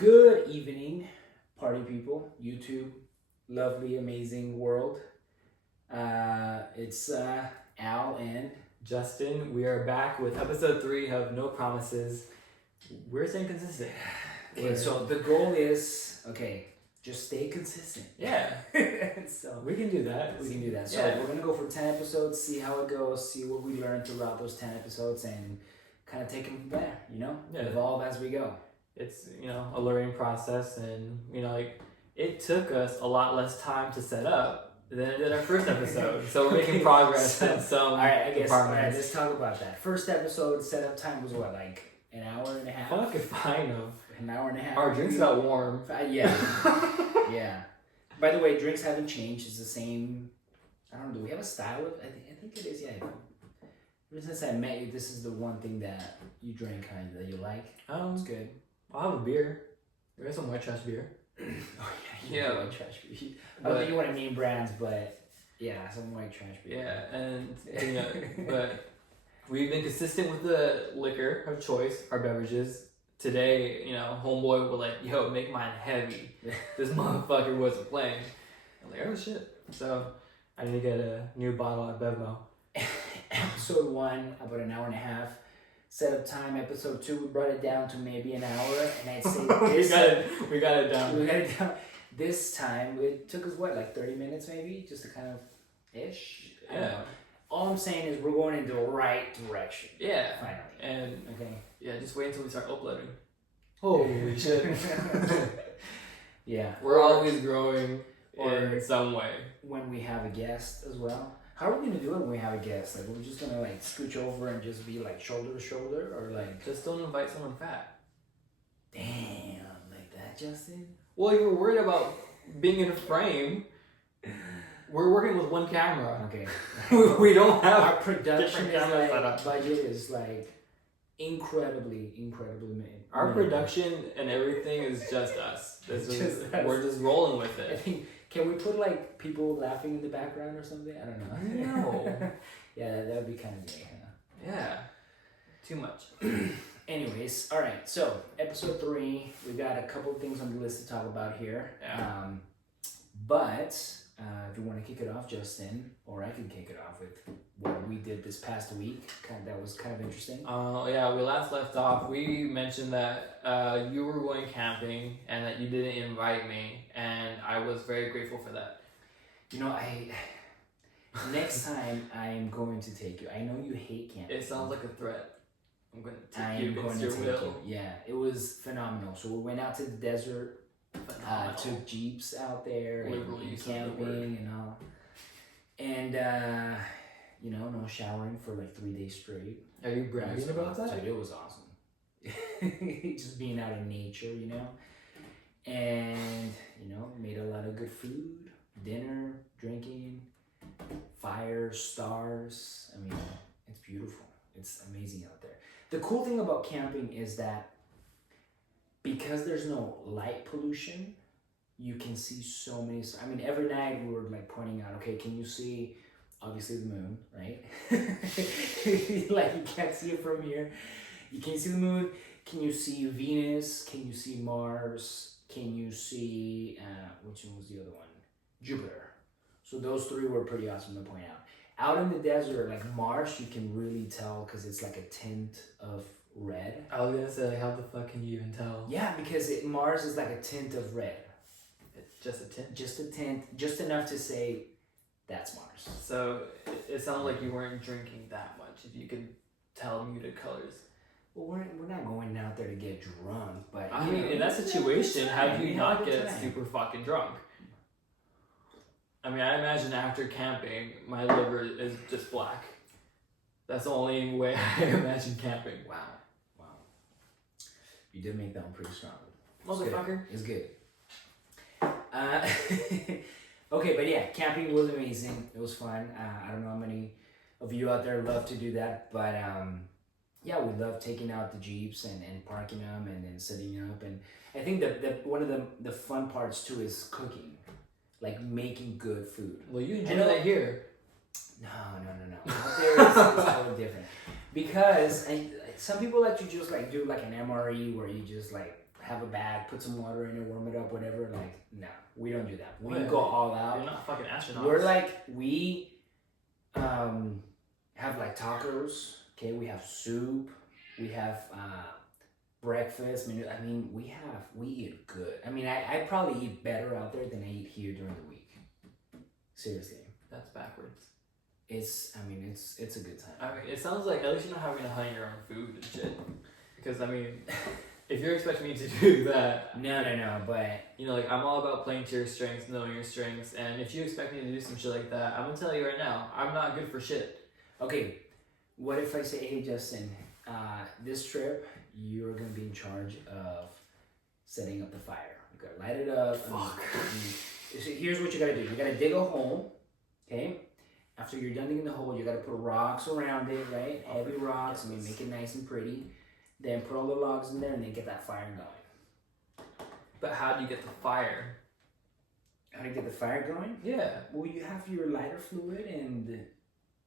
Good evening, party people, YouTube, lovely, amazing world. It's Al and Justin. We are back with episode 3 of No Promises. We're staying consistent. okay. So the goal is just stay consistent. Yeah, So we can do that. we can do that. So Yeah. we're gonna go for 10 episodes, see how it goes, see what we learn throughout those 10 episodes, and kind of take them from there. Yeah. Evolve as we go. It's a learning process, and it took us a lot less time to set up than it did our first episode. So we're making progress in some All right, I guess. All right, departments. let's talk about that. First episode setup time was what, like an hour and a half? Fuck if I know. An hour and a half. Our drinks got warm. Yeah. Yeah. By the way, drinks haven't changed. It's the same. I don't know. Do we have a style of? I think it is. Yeah. Ever since I met you, this is the one thing that you drink kind of that you like. It's good. I'll have a beer. We have some white trash beer. Oh yeah. White trash beer. I don't think you want to name brands, but yeah, some white trash beer. Yeah, and but we've been consistent with the liquor of choice, our beverages. Today, homeboy was like, "Yo, make mine heavy." This motherfucker wasn't playing. I'm like, "Oh shit!" So I need to get a new bottle at Bevmo. Episode 1, about an hour and a half. Setup time. Episode 2, we brought it down to maybe an hour, and I'd say we got it down. We got it down. This time it took us like 30 minutes maybe, just to kind of ish. I don't know. All I'm saying is we're going in the right direction. Yeah. Finally. And okay. yeah, just wait until we start uploading. Holy shit. Yeah. We're always growing or in some way. When we have a guest as well. How are we gonna do it when we have a guest? Like, we're just gonna like scooch over and just be like shoulder to shoulder, or like just don't invite someone fat. Damn, like that, Justin. Well, you're worried about being in a frame. We're working with one camera. Okay. We don't have our production is budget is like incredibly made. Our production and everything is just us. We're just rolling with I it. think, can we put like people laughing in the background or something? I don't know. No. Yeah, that would be kind of gay, huh? Yeah. Too much. Anyways, all right. So episode 3, we got a couple of things on the list to talk about here. Yeah. But if you want to kick it off, Justin, or I can kick it off with what we did this past week. That was kind of interesting. Yeah, we last left off. We mentioned that you were going camping and that you didn't invite me, and I was very grateful for that. Next time I am going to take you. I know you hate camping. It sounds like a threat. I'm going to take you against your will. Yeah, it was phenomenal. So we went out to the desert. Took jeeps out there and camping and all, and no showering for like 3 days straight. Are you bragging about that? Dude, it was awesome. Just being out in nature, and made a lot of good food, dinner, drinking, fire, stars. I mean, it's beautiful. It's amazing out there. The cool thing about camping is that because there's no light pollution, you can see so many. I mean, every night we were like pointing out, okay, can you see, obviously the moon, right? Like you can't see it from here. You can't see the moon. Can you see Venus? Can you see Mars? Can you see, which one was the other one? Jupiter. So those 3 were pretty awesome to point out. Out in the desert, like Mars, you can really tell because it's like a tint of red. I was gonna say, how the fuck can you even tell? Yeah, because Mars is like a tint of red. It's just a tint? Just a tint, just enough to say, that's Mars. So, it sounds like you weren't drinking that much, if you could tell muted colors. Well, we're not going out there to get drunk, but... I mean, in that situation, how do you not get super fucking drunk? I mean, I imagine after camping, my liver is just black. That's the only way I imagine camping. Wow. You did make that one pretty strong. Motherfucker. It's good. Okay, but yeah, camping was amazing. It was fun. I don't know how many of you out there love to do that, but yeah, we love taking out the Jeeps and parking them and then setting up. And I think that one of the fun parts too is cooking, like making good food. Well, you enjoy that here. No. Out there it's totally different. Because some people like to just like do like an MRE where you just like have a bag, put some water in it, warm it up, whatever. Like, no, we don't do that. We Yeah. go all out. You're not fucking astronauts. We're like, we have like tacos. Okay, we have soup. We have breakfast. I mean, we eat good. I mean, I probably eat better out there than I eat here during the week. Seriously. That's backwards. It's a good time. I mean, it sounds like at least you're not having to hunt your own food and shit. Because, I mean, if you're expecting me to do that... No, but... You know, like, I'm all about playing to your strengths, knowing your strengths, and if you expect me to do some shit like that, I'm gonna tell you right now, I'm not good for shit. Okay, what if I say, hey, Justin, this trip, you're gonna be in charge of setting up the fire. You gotta light it up. Fuck. Here's what you gotta do. You gotta dig a hole, okay? After you're done digging the hole, you gotta put rocks around it, right? Heavy rocks, make it nice and pretty. Then put all the logs in there and then get that fire going. But how do you get the fire? How to get the fire going? Yeah. Well, you have your lighter fluid and,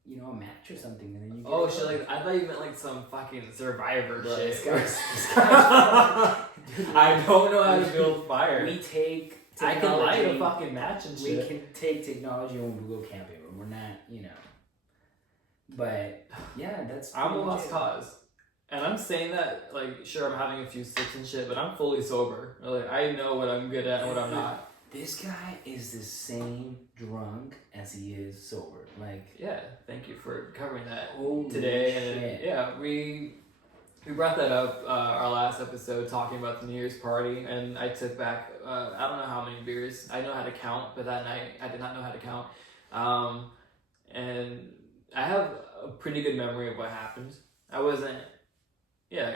you know, a match or something, and then you get Oh shit! Like, I thought you meant like some fucking survivor shit. This guy's I don't know how to build fire. We take I technology. can light a fucking match and We shit. can take technology when we go camping, but we're not, you know. But yeah, that's. I'm a pretty lost much it. cause. And I'm saying that, like, sure, I'm having a few sips and shit, but I'm fully sober. Like, I know what I'm good at and what I'm not. This guy is the same drunk as he is sober. Like, Yeah, thank you for covering that holy today. shit. And yeah, we brought that up our last episode talking about the New Year's party, and I took back I don't know how many beers. I know how to count, but that night I did not know how to count. And I have a pretty good memory of what happened. I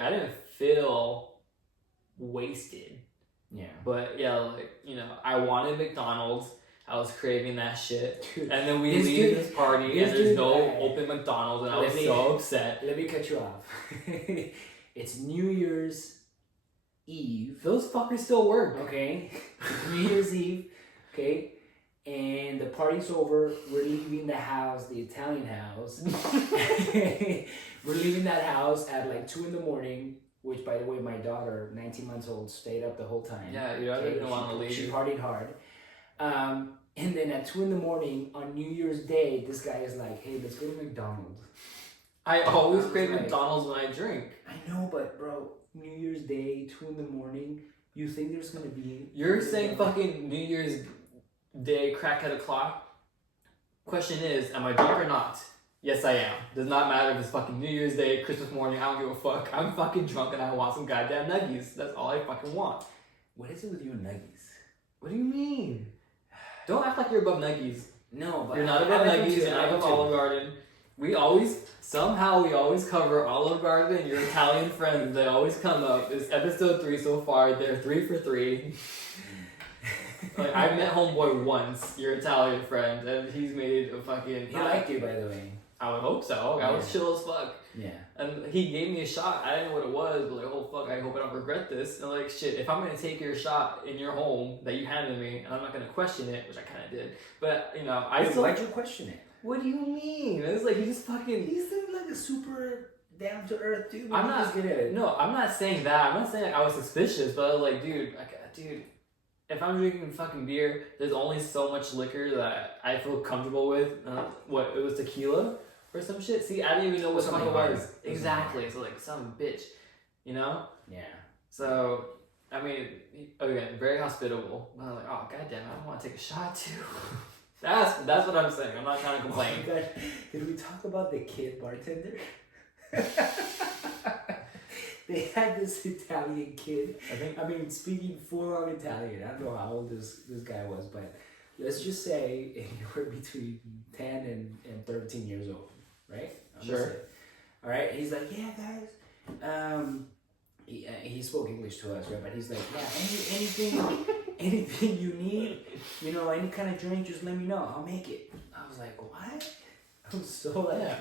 didn't feel wasted. Yeah. But yeah, like, you know, I wanted McDonald's. I was craving that shit. Dude, And then we this leave dude- this party this and there's dude- no open McDonald's, and I was so upset. Let me cut you off. It's New Year's Eve. Those fuckers still work. Okay. New Year's Eve. Okay. And the party's over. We're leaving the house, the Italian house. We're leaving that house at like 2 a.m. Which, by the way, my daughter, 19 months old, stayed up the whole time. Yeah, you didn't want to leave. She partied hard. And then at 2 a.m. on New Year's Day, this guy is like, hey, let's go to McDonald's. I always crave Like- McDonald's when I drink. I know, but bro, New Year's Day, 2 a.m, you think there's going to be... You're saying fucking New Year's Day, crackhead o'clock? Question is, am I drunk or not? Yes, I am. Does not matter if it's fucking New Year's Day, Christmas morning, I don't give a fuck. I'm fucking drunk and I want some goddamn nuggies. That's all I fucking want. What is it with you and nuggies? What do you mean? Don't act like you're above nuggies. No, but... You're not above I like them nuggies, too, and I I'm like above them too. Olive Garden. We always cover Olive Garden and your Italian friends. They always come up. It's episode 3 so far. They're 3 for 3. Like, I met homeboy once, your Italian friend, and he's made a fucking... He liked you, by the way. I would hope so. I was chill as fuck. Yeah. And he gave me a shot. I didn't know what it was, but like, oh fuck, I hope I don't regret this. And like, shit, if I'm gonna take your shot in your home that you handed me, and I'm not gonna question it, which I kind of did, but you know, Why'd you question it? What do you mean? It's like, he just fucking... He's like a super down-to-earth dude. I'm not... Just get it. No, I'm not saying that. I'm not saying I was suspicious, but I was like, dude, if I'm drinking fucking beer, there's only so much liquor that I feel comfortable with. What, it was tequila or some shit? See, I didn't even know what the fuck it was. Exactly. So like, some bitch, you know? Yeah. So, I mean, again, very hospitable. But I'm like, oh, goddamn, I want to take a shot too. That's what I'm saying. I'm not trying to complain. Oh my God. Did we talk about the kid bartender? They had this Italian kid. I mean, speaking full-on Italian. I don't know how old this guy was, but let's just say anywhere between 10 and 13 years old, right? Sure. All right. He's like, yeah, guys. He spoke English to us, right? But he's like, yeah, anything you need, you know, any kind of drink, just let me know. I'll make it. I was like, what? I was so like, Yeah.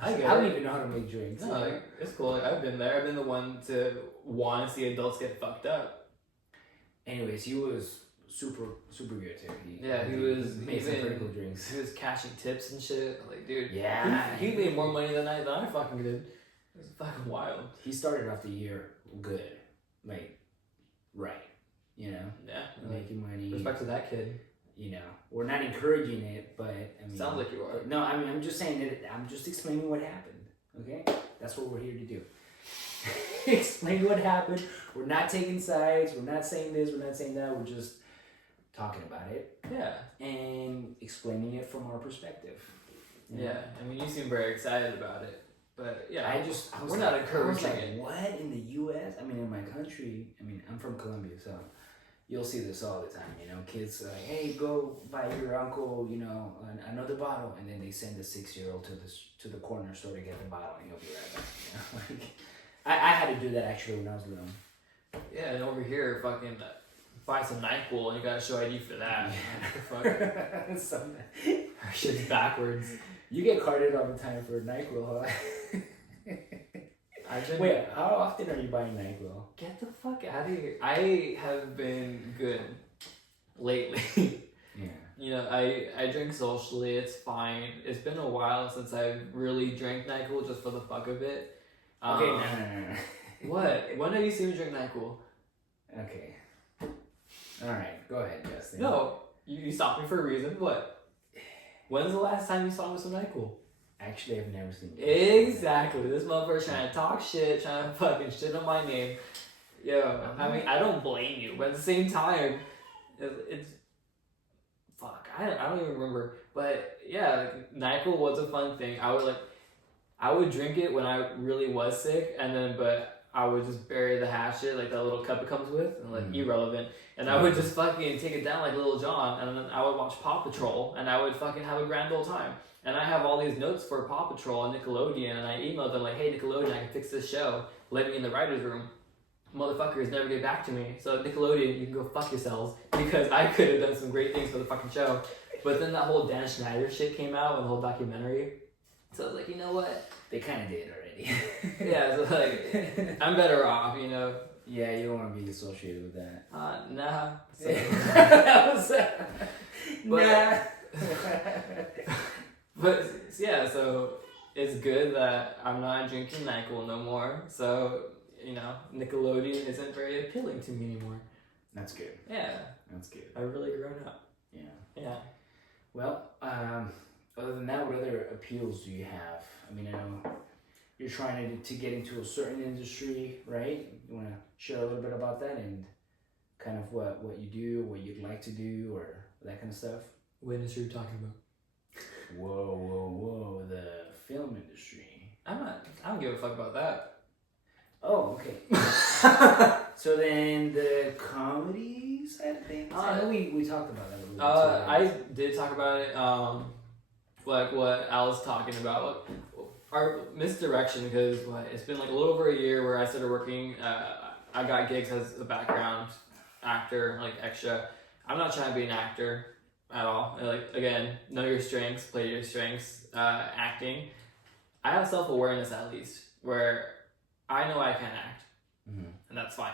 I don't even know how to make drinks. No, like, it's cool. Like, I've been there. I've been the one to want to see adults get fucked up. Anyways, he was super good too. He was made some pretty cool drinks. He was cashing tips and shit. Like, dude, Yeah. he made more money than I fucking did. It was fucking wild. He started off the year good, like right. You know, Yeah. making money. Respect to that kid. You know, we're not encouraging it, but I mean, Sounds like you are. No, I mean, I'm just saying that. I'm just explaining what happened. Okay, that's what we're here to do. Explain what happened. We're not taking sides. We're not saying this. We're not saying that. We're just talking about it. Yeah. And explaining it from our perspective. You know? Yeah. I mean, you seem very excited about it, but yeah, I was we're like, not encouraging I was like, it. what in the U.S.? I mean, in my country. I mean, I'm from Colombia, so you'll see this all the time. You know, kids are like, hey, go buy your uncle, you know, another bottle, and then they send the 6-year-old to the corner store to get the bottle, and he'll be right back. You know, like, I had to do that actually when I was little. Yeah, and over here, fucking buy some NyQuil, and you gotta show ID for that. What the fuck? Our shit's backwards. You get carded all the time for NyQuil, huh? Wait, how often are you buying NyQuil? Get the fuck out of here. I have been good lately. Yeah. You know, I drink socially, it's fine. It's been a while since I've really drank NyQuil just for the fuck of it. Okay, no. What? When have you seen me drink NyQuil? Okay. Alright, go ahead, Justin. No, you stopped me for a reason. What? When's the last time you saw me with some NyQuil? Actually, I've never seen you. Exactly. This motherfucker's trying to talk shit, trying to fucking shit on my name. Yo, I mean, I don't blame you, but at the same time, it's fuck. I don't even remember. But yeah, like, NyQuil was a fun thing. I would drink it when I really was sick, and then but I would just bury the hatchet, like that little cup it comes with, and like irrelevant. And I would just fucking take it down like Little John, and then I would watch Paw Patrol, and I would fucking have a grand old time. And I have all these notes for Paw Patrol and Nickelodeon, and I emailed them like, hey Nickelodeon, I can fix this show. Let me in the writer's room. Motherfuckers never get back to me. So Nickelodeon, you can go fuck yourselves, because I could have done some great things for the fucking show. But then that whole Dan Schneider shit came out, and the whole documentary. So I was like, you know what? They kind of did already. Yeah, so like, I'm better off, you know. Yeah, you don't want to be associated with that. Nah. So, that was nah. But yeah, so it's good that I'm not drinking NyQuil no more. So, you know, Nickelodeon isn't very appealing to me anymore. That's good. Yeah. That's good. I've really grown up. Yeah. Yeah. Well, other than that, what other appeals do you have? I mean, I know you're trying to get into a certain industry, right? You want to share a little bit about that and kind of what you do, what you'd like to do, or that kind of stuff? What industry are you talking about? Whoa, the film industry. I don't give a fuck about that. Oh, okay. So then the comedy side of things? I know we talked about that a little bit. I did talk about it, like what Al was talking about. Our misdirection, because it's been like a little over a year where I started working. I got gigs as a background actor, like extra. I'm not trying to be an actor at all. Like, again, know your strengths, play your strengths. Acting, I have self-awareness at least, where I know I can act, and that's fine.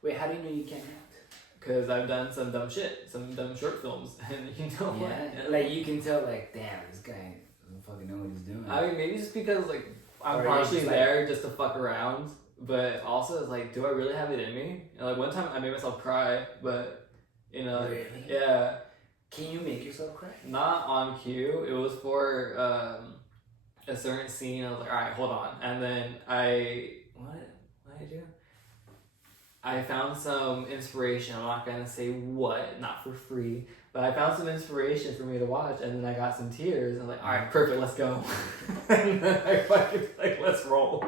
Wait, how do you know you can't act? Because I've done some dumb shit, some dumb short films, and you know what? Like you can tell, like, damn, this guy doesn't fucking know what he's doing. I mean, maybe just because like I'm Or partially just, there just to fuck around, but also it's like, do I really have it in me? And like one time I made myself cry, but you know, Really? yeah. Can you make yourself cry? Not on cue. It was for a certain scene. I was like, all right, hold on, and then what did I do? I found some inspiration. I'm not gonna say what, not for free, but I found some inspiration for me to watch, and then I got some tears. And I'm like, all right, perfect, let's go. And then I fucking like, let's roll.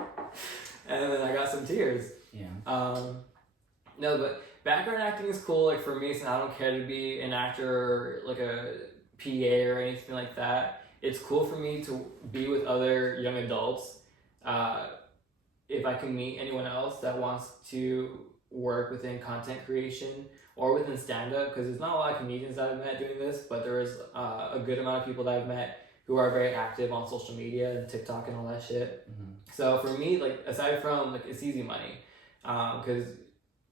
And then I got some tears. Yeah. No, but background acting is cool. Like for me, since I don't care to be an actor or like a PA or anything like that, it's cool for me to be with other young adults. If I can meet anyone else that wants to work within content creation or within stand-up, because there's not a lot of comedians that I've met doing this, but there is a good amount of people that I've met who are very active on social media and TikTok and all that shit. So for me, like aside from like it's easy money, because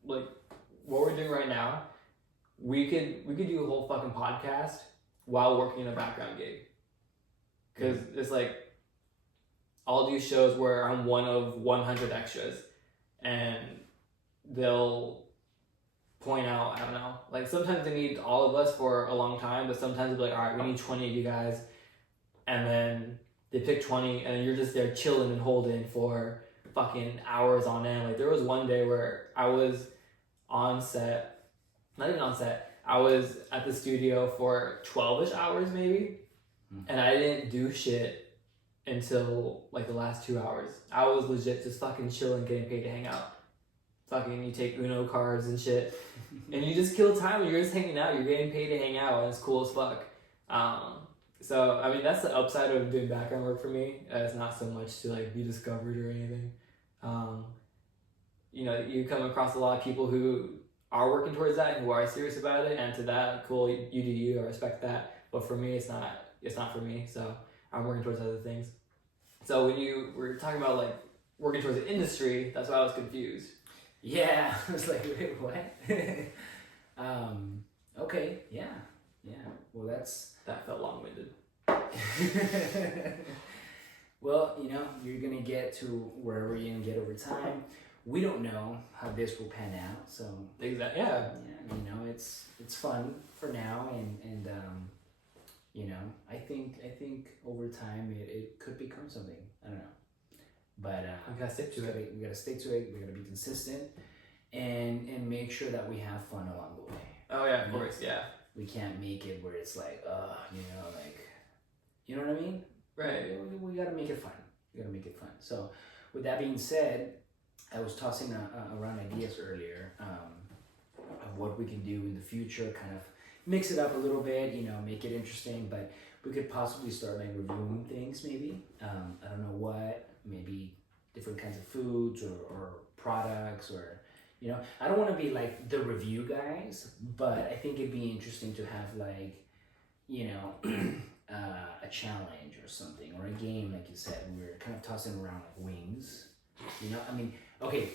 like what we're doing right now, we could do a whole fucking podcast while working a background gig, because it's like I'll do shows where I'm one of 100 extras, and they'll point out, I don't know, like sometimes they need all of us for a long time, but sometimes they'll be like, all right, we need 20 of you guys, and then they pick 20, and then you're just there chilling and holding for fucking hours on end. Like there was one day where I was on set, not even on set, I was at the studio for 12-ish hours maybe, and I didn't do shit until like the last 2 hours. I was legit just fucking chilling, getting paid to hang out. Fucking, you take Uno cards and shit, and you just kill time. You're just hanging out. You're getting paid to hang out, and it's cool as fuck. So I mean, that's the upside of doing background work for me. It's not so much to like be discovered or anything. You know, you come across a lot of people who are working towards that and who are serious about it, and to that, cool, you do you. I respect that. But for me, it's not for me. So I'm working towards other things. So when you were talking about like working towards the industry, that's why I was confused. Yeah, I was like, wait, what? Okay, yeah. Well, that felt long-winded. Well, you know, you're gonna get to wherever you're gonna get over time. We don't know how this will pan out, so Exactly. Yeah. you know, it's fun for now, and you know, I think over time it could become something. I don't know. But we gotta stick to it. We gotta stick to it. We gotta be consistent, and make sure that we have fun along the way. Oh yeah, of course, yeah. We can't make it where it's like, you know, like, you know what I mean? Right. We gotta make it fun. We gotta make it fun. So, with that being said, I was tossing around ideas earlier of what we can do in the future. Kind of mix it up a little bit, you know, make it interesting. But we could possibly start like reviewing things, maybe. I don't know what. Maybe different kinds of foods or products, or you know, I don't want to be like the review guys, but I think it'd be interesting to have like, you know, a challenge or something, or a game like you said. We were kind of tossing around like wings, you know. I mean, okay,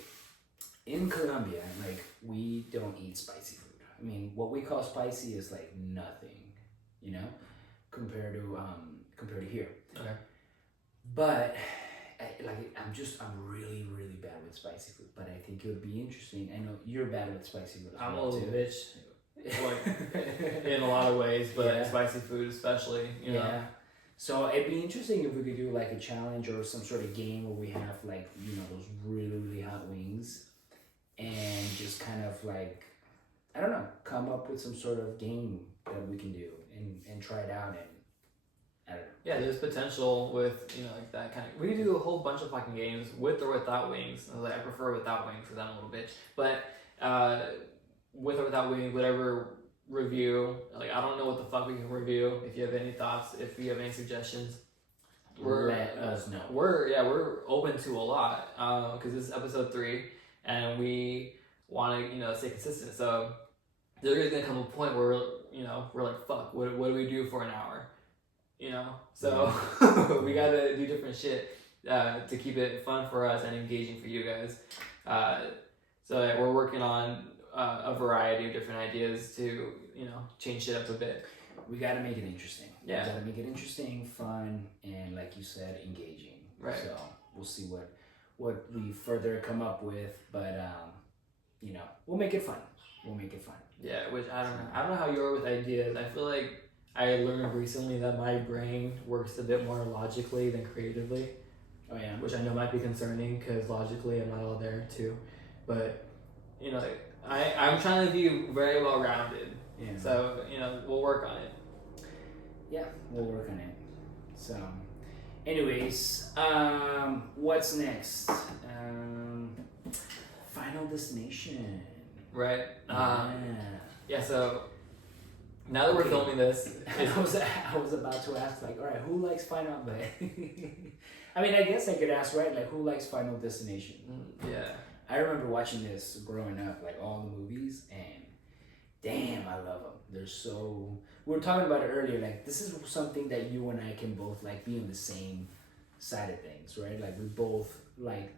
in Colombia, like we don't eat spicy food. I mean, what we call spicy is like nothing, you know, compared to here. Okay. But I'm really bad with spicy food, but I think it would be interesting. I know you're bad with spicy food as I'm a well, little too. bitch, like, in a lot of ways, but spicy food especially, you know. So it'd be interesting if we could do like a challenge or some sort of game where we have like, you know, those really hot wings, and just kind of like, I don't know, come up with some sort of game that we can do and try it out, and I don't know. Yeah, there's potential with, you know, like that kind of. We could do a whole bunch of fucking games with or without wings. I was like, I prefer without wings because I'm a little bitch. But with or without wings, whatever review. Like, I don't know what the fuck we can review. If you have any thoughts, if you have any suggestions, let us know. We're open to a lot because this is episode 3, and we want to, you know, stay consistent. So there is gonna come a point where we're like, fuck, what do we do for an hour? You know, so we gotta do different shit to keep it fun for us and engaging for you guys. So we're working on a variety of different ideas to, you know, change shit up a bit. We gotta make it interesting. Yeah. We gotta make it interesting, fun, and like you said, engaging. Right. So we'll see what we further come up with, but you know, we'll make it fun. Yeah, which I don't know how you are with ideas. I feel like I learned recently that my brain works a bit more logically than creatively. Oh yeah. Which I know might be concerning because logically I'm not all there too. But, you know, I'm trying to be very well rounded. Yeah. So, you know, we'll work on it. Yeah, we'll work on it. So, anyways, what's next? Final Destination. Right. Yeah. So now that we're filming this, I was about to ask, like, all right, who likes Final? But I mean, I guess I could ask, right? Like, who likes Final Destination? Yeah. I remember watching this growing up, like all the movies, and damn, I love them. They're so. We were talking about it earlier. Like, this is something that you and I can both like be on the same side of things, right? Like we both like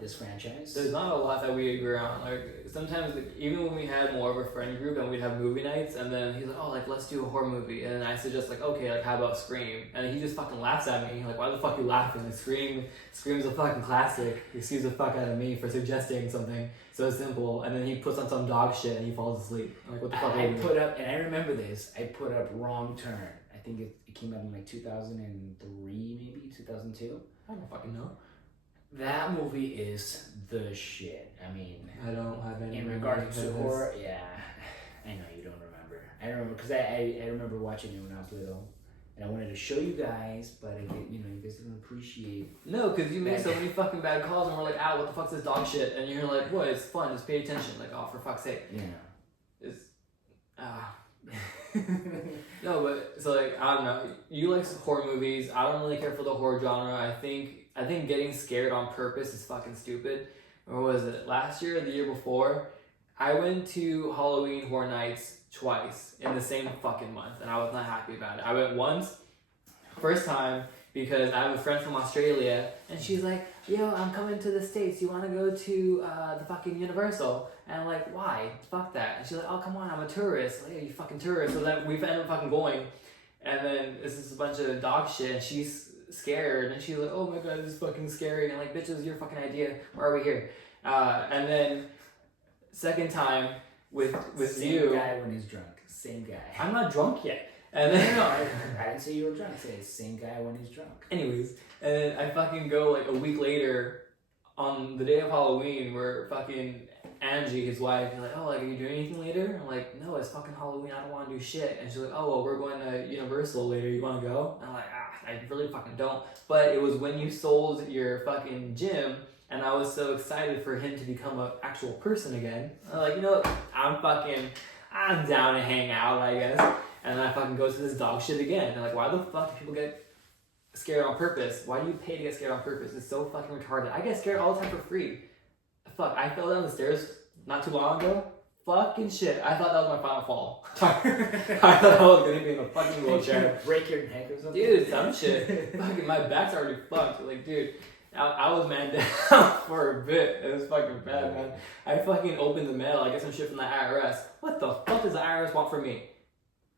this franchise. There's not a lot that we agree on. Like sometimes, like, even when we had more of a friend group and we'd have movie nights, and then he's like, "Oh, like let's do a horror movie," and then I suggest like, "Okay, like how about Scream?" And he just fucking laughs at me. Like, why the fuck you laughing? Like, Scream's a fucking classic. He excuse the fuck out of me for suggesting something so simple, and then he puts on some dog shit and he falls asleep. I'm like, what the fuck? I put up, and I remember this. I put up Wrong Turn. I think it came out in like 2003, maybe 2002. I don't fucking know. That movie is the shit. I mean, I don't have any. In regards to horror, yeah, I know you don't remember. I remember because I remember watching it when I was little, and I wanted to show you guys, but you guys didn't appreciate. No, because you make so many fucking bad calls, and we're like, what the fuck's this dog shit? And you're like, what? It's fun. Just pay attention. Like, oh, for fuck's sake. Yeah. It's No, but so like I don't know. You like horror movies. I don't really care for the horror genre. I think getting scared on purpose is fucking stupid. Or was it last year or the year before? I went to Halloween Horror Nights twice in the same fucking month, and I was not happy about it. I went once, first time, because I have a friend from Australia, and she's like, "Yo, I'm coming to the States. You want to go to the fucking Universal?" And I'm like, "Why? Fuck that." And she's like, "Oh, come on, I'm a tourist." Like, "Yeah, you fucking tourist." So then we ended up fucking going, and then this is a bunch of dog shit, and she's scared, and she's like, "Oh my god, this is fucking scary." And I'm like, "Bitch, this is your fucking idea. Why are we here?" And then second time with Same you. Same guy when he's drunk. Same guy. I'm not drunk yet. And then no, I didn't say you were drunk. I said same guy when he's drunk. Anyways, and then I fucking go like a week later on the day of Halloween where fucking Angie, his wife, is like, "Oh, like, are you doing anything later?" I'm like, "No, it's fucking Halloween. I don't want to do shit." And she's like, "Oh, well, we're going to Universal later. You want to go?" And I'm like, I really fucking don't. But it was when you sold your fucking gym, and I was so excited for him to become an actual person again. I'm like, you know what? I'm down to hang out, I guess. And then I fucking go to this dog shit again. And like, why the fuck do people get scared on purpose? Why do you pay to get scared on purpose? It's so fucking retarded. I get scared all the time for free. Fuck, I fell down the stairs not too long ago. Fucking shit. I thought that was my final fall. I thought I was gonna be in a fucking wheelchair. Break your neck or something? Dude, some shit. Fucking my back's already fucked. Like, dude, I was man down for a bit. It was fucking bad, man. I fucking opened the mail. I get some shit from the IRS. What the fuck does the IRS want from me?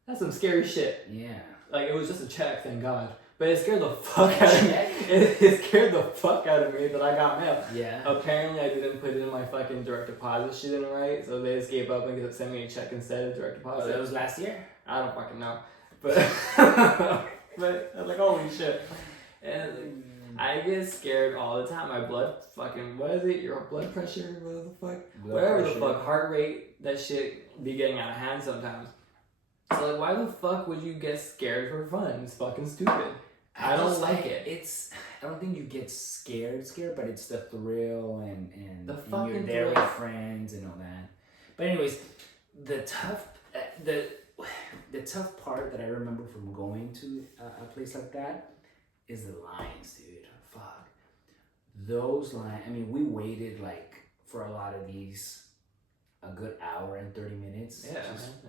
That's some scary shit. Yeah. Like, it was just a check, thank God. But it scared the fuck out of me. It scared the fuck out of me that I got mail. Yeah. Apparently, I didn't put it in my fucking direct deposit shit in right, so they just gave up and sent me a check instead of direct deposit. Oh, that was last year? I don't fucking know. But, but I was like, holy shit. And like, I get scared all the time. My blood fucking, what is it? Your blood pressure? What the fuck? Whatever the fuck. Heart rate, that shit be getting out of hand sometimes. So like, why the fuck would you get scared for fun? It's fucking stupid. I don't like it. I don't think you get scared, but it's the thrill and fucking you're there thrill. with friends and all that. But anyways, the tough part that I remember from going to a place like that is the lines, dude. Fuck. Those lines, I mean, we waited like for a lot of these a good hour and 30 minutes. Yeah,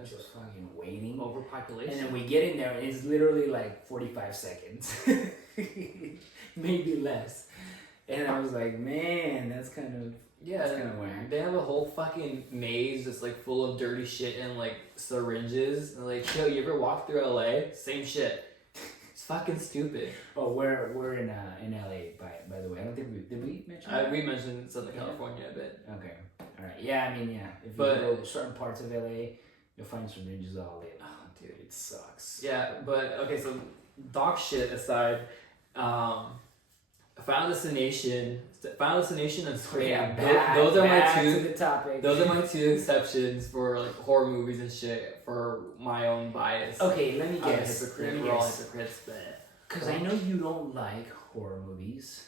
just fucking waiting. Overpopulation. And then we get in there and it's literally like 45 seconds. Maybe less. And I was like, man, that's kind of weird. They have a whole fucking maze that's like full of dirty shit and like syringes. And like, yo, you ever walk through LA? Same shit. It's fucking stupid. Oh, we're in LA by the way. I don't think did we mention that? We mentioned Southern California a bit. Okay. All right. Yeah, I mean, yeah. If you go to certain parts of LA, you'll find syringes all in. Oh, dude, it sucks. Yeah, but okay, so dog shit aside, Final Destination and Scream. Yeah, those are my back two. To the topic. Those are my two exceptions for like horror movies and shit for my own bias. Okay, let me guess. We're all hypocrites, but because I know you don't like horror movies.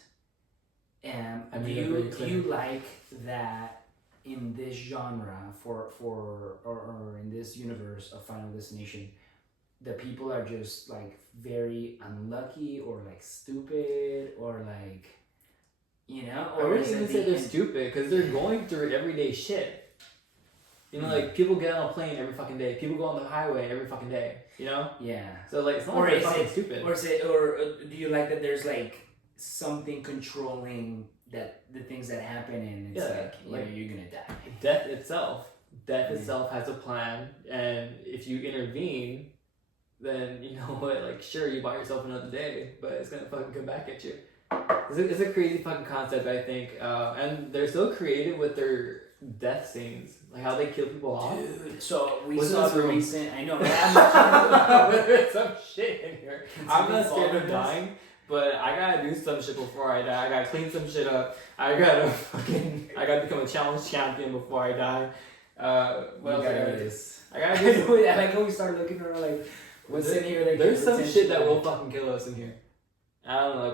And I do mean, you like that in this genre or in this universe of Final Destination, the people are just like very unlucky or like stupid or like, you know? I wouldn't even say they're stupid because they're going through everyday shit. You know, like people get on a plane every fucking day. People go on the highway every fucking day. You know? Yeah. So like, it's not like they're fucking stupid. Or do you like that there's like something controlling the things that happen, and it's you're gonna die. Death itself has a plan, and if you intervene, then you know what, like, sure, you buy yourself another day, but it's gonna fucking come back at you. It's a crazy fucking concept, I think, and they're so creative with their death scenes, like how they kill people off. Dude, so we saw the recent. I know, man. There's some shit in here. I'm not scared of dying, but I gotta do some shit before I die. I gotta clean some shit up. I gotta become a challenge champion before I die. What else I gotta do? I gotta do some, I like how we started looking around like, what's in here? Like, there's some shit that will fucking kill us in here. I don't know,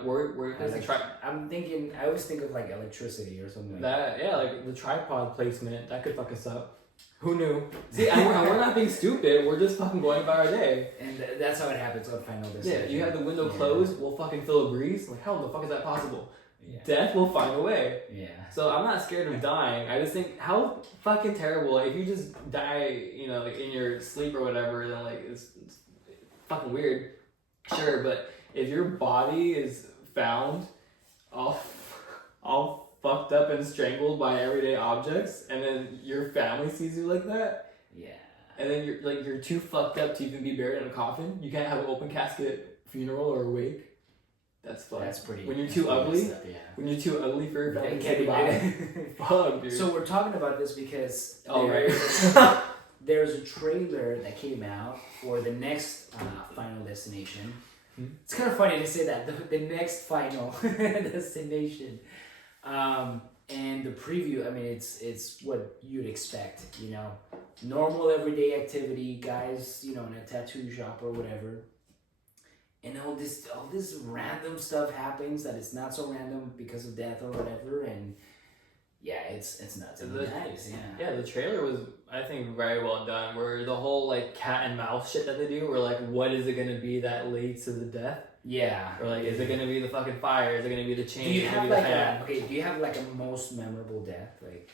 like I'm thinking. I always think of like electricity or something like that. Yeah, like the tripod placement that could fuck us up. Who knew? See, and we're not being stupid. We're just fucking going by our day. And that's how it happens on Final Destination. Yeah, you have the window closed. We'll fucking feel a breeze. Like, how the fuck is that possible? Yeah. Death will find a way. Yeah. So I'm not scared of dying. I just think how fucking terrible. Like, if you just die, you know, like in your sleep or whatever, then like it's fucking weird. Sure, but if your body is found all fucked up and strangled by everyday objects, and then your family sees you like that, yeah, and then you're too fucked up to even be buried in a coffin. You can't have an open casket funeral or a wake. That's fun. That's pretty. When you're too ugly. Stuff, yeah. When you're too ugly for your family to say goodbye. Fuck, dude. So we're talking about this because there's a trailer that came out for the next Final Destination. It's kind of funny to say that, the next Final Destination. And the preview, I mean, it's what you'd expect, you know, normal everyday activity, guys, you know, in a tattoo shop or whatever. And all this random stuff happens that it's not so random because of death or whatever, and yeah, it's nuts. It's nice, yeah. Yeah, the trailer was, I think, very well done. Where the whole like cat and mouse shit that they do, where like, what is it gonna be that leads to the death? Yeah. Or like, is it gonna be the fucking fire? Is it gonna be the chain? Do you have like do you have like a most memorable death, like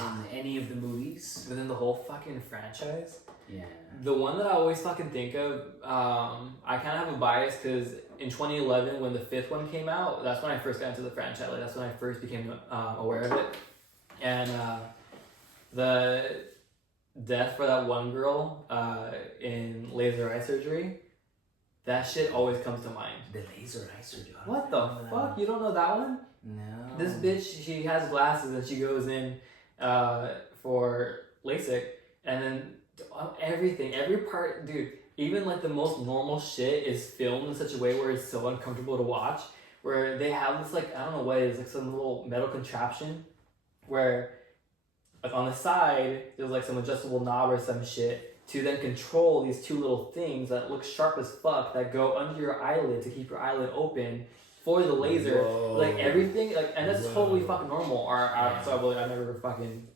in any of the movies within the whole fucking franchise? Yeah. The one that I always fucking think of, I kind of have a bias because in 2011 when the fifth one came out, that's when I first got into the franchise. Like, that's when I first became aware of it. And the death for that one girl in laser eye surgery, that shit always comes to mind. The laser eye surgery. What the fuck? You don't know that one? No. This bitch, she has glasses and she goes in for LASIK, and then everything, every part, dude, even like the most normal shit is filmed in such a way where it's so uncomfortable to watch, where they have this like, I don't know what it is, like some little metal contraption where like on the side there's like some adjustable knob or some shit to then control these two little things that look sharp as fuck that go under your eyelid to keep your eyelid open for the laser. Whoa. Like everything, like, and that's totally fucking normal. Or so I've never fucking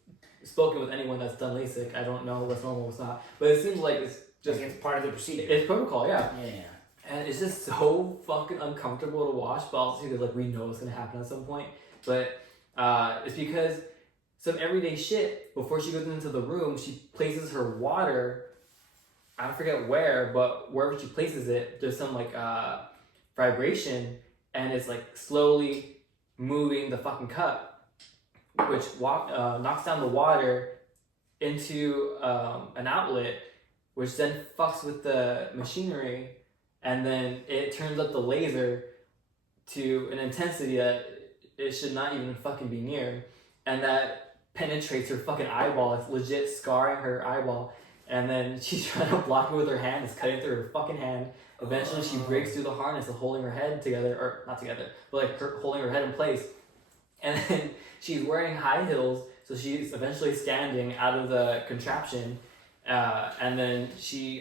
spoken with anyone that's done LASIK. I don't know what's normal, what's not. But it seems like it's just it's part of the procedure. It's protocol, yeah. Yeah. And it's just so fucking uncomfortable to watch, but also because like we know it's gonna happen at some point. But it's because some everyday shit. Before she goes into the room, she places her water. I forget where, but wherever she places it, there's some like vibration, and it's like slowly moving the fucking cup, which knocks down the water into an outlet, which then fucks with the machinery, and then it turns up the laser to an intensity that it should not even fucking be near, and that penetrates her fucking eyeball. It's legit scarring her eyeball, and then she's trying to block it with her hand. It's cutting through her fucking hand. Eventually, she breaks through the harness and holding her head together, or not together, but like holding her head in place. And then she's wearing high heels, so she's eventually standing out of the contraption. And then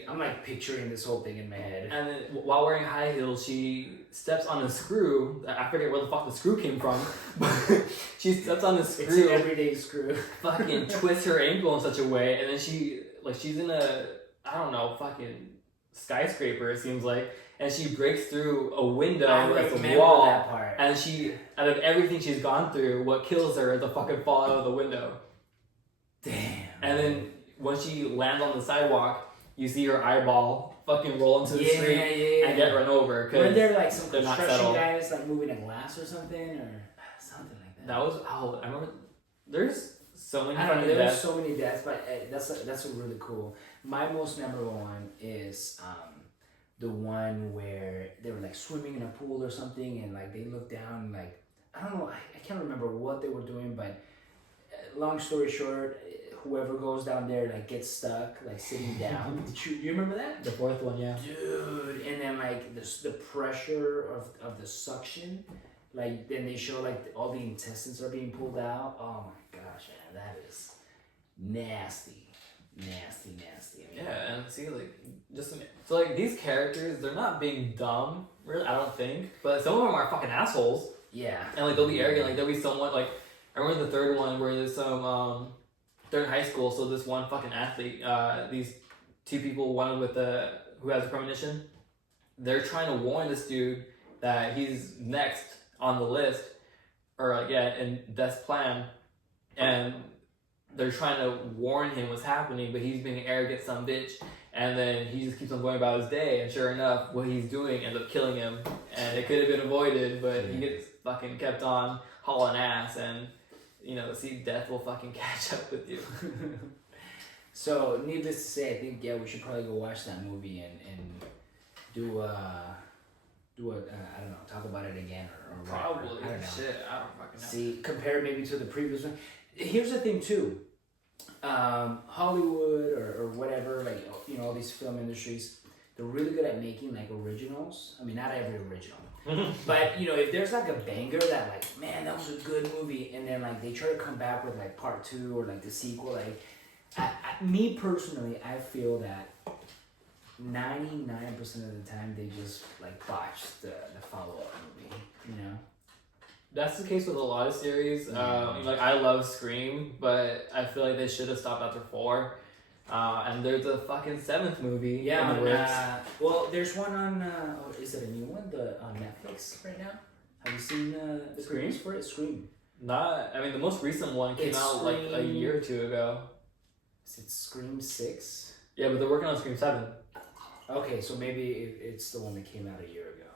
I'm like picturing this whole thing in my head. And then while wearing high heels, she steps on a screw. I forget where the fuck the screw came from, but she steps on the screw. It's an everyday screw. Fucking twists her ankle in such a way, and then she's in a, I don't know, fucking skyscraper, it seems like, and she breaks through a window that's a wall. That part. And she, out of everything she's gone through, what kills her is the fucking fall out of the window. Damn. And then when she lands on the sidewalk, you see her eyeball fucking roll into the Yeah, street yeah. and get run over Were because there like some they're not construction settled. guys like moving a glass or something or something like that? That was I remember. There's so many. I don't know. fucking There were deaths. so many deaths, but that's a really cool. My most memorable one is the one where they were like swimming in a pool or something, and like they looked down, like I don't know, I can't remember what they were doing, but long story short, whoever goes down there like gets stuck, like sitting down. You remember that? The fourth one, yeah. Dude, and then like the pressure of the suction, like then they show like all the intestines are being pulled out. Oh my gosh, man, that is nasty. I mean, Yeah, and see, like, so like these characters, they're not being dumb, really. I don't think, but some of them are fucking assholes, yeah, and like they'll be arrogant. Like there'll be someone like I remember the third one where there's some they're in high school, so this one fucking athlete, these two people, one with who has a premonition, they're trying to warn this dude that he's next on the list, or like in death's plan, and they're trying to warn him what's happening, but he's being an arrogant son of a bitch, and then he just keeps on going about his day, and sure enough, what he's doing ends up killing him, and it could have been avoided, but he gets fucking kept on hauling ass, and see, death will fucking catch up with you. So, needless to say, I think we should probably go watch that movie and do a I don't know, talk about it again or Probably. whatever. I don't know. Shit, I don't fucking know. See, compare maybe to the previous one. Here's the thing too, Hollywood or whatever, like all these film industries, they're really good at making like originals. I mean, not every original, but if there's like a banger that like, man, that was a good movie, and then like they try to come back with like part 2 or like the sequel, like me personally, I feel that 99% of the time they just like botch the follow-up movie, That's the case with a lot of series. Like I love Scream, but I feel like they should have stopped after 4. And there's a fucking 7th movie. Yeah, in the works. well, there's one on. Is it a new one? On Netflix right now. Have you seen the Scream? previews for it? Scream. The most recent one came It's out like a Scream. year or 2 ago. Is it Scream 6? Yeah, but they're working on Scream 7. Okay, so maybe it's the one that came out a year ago.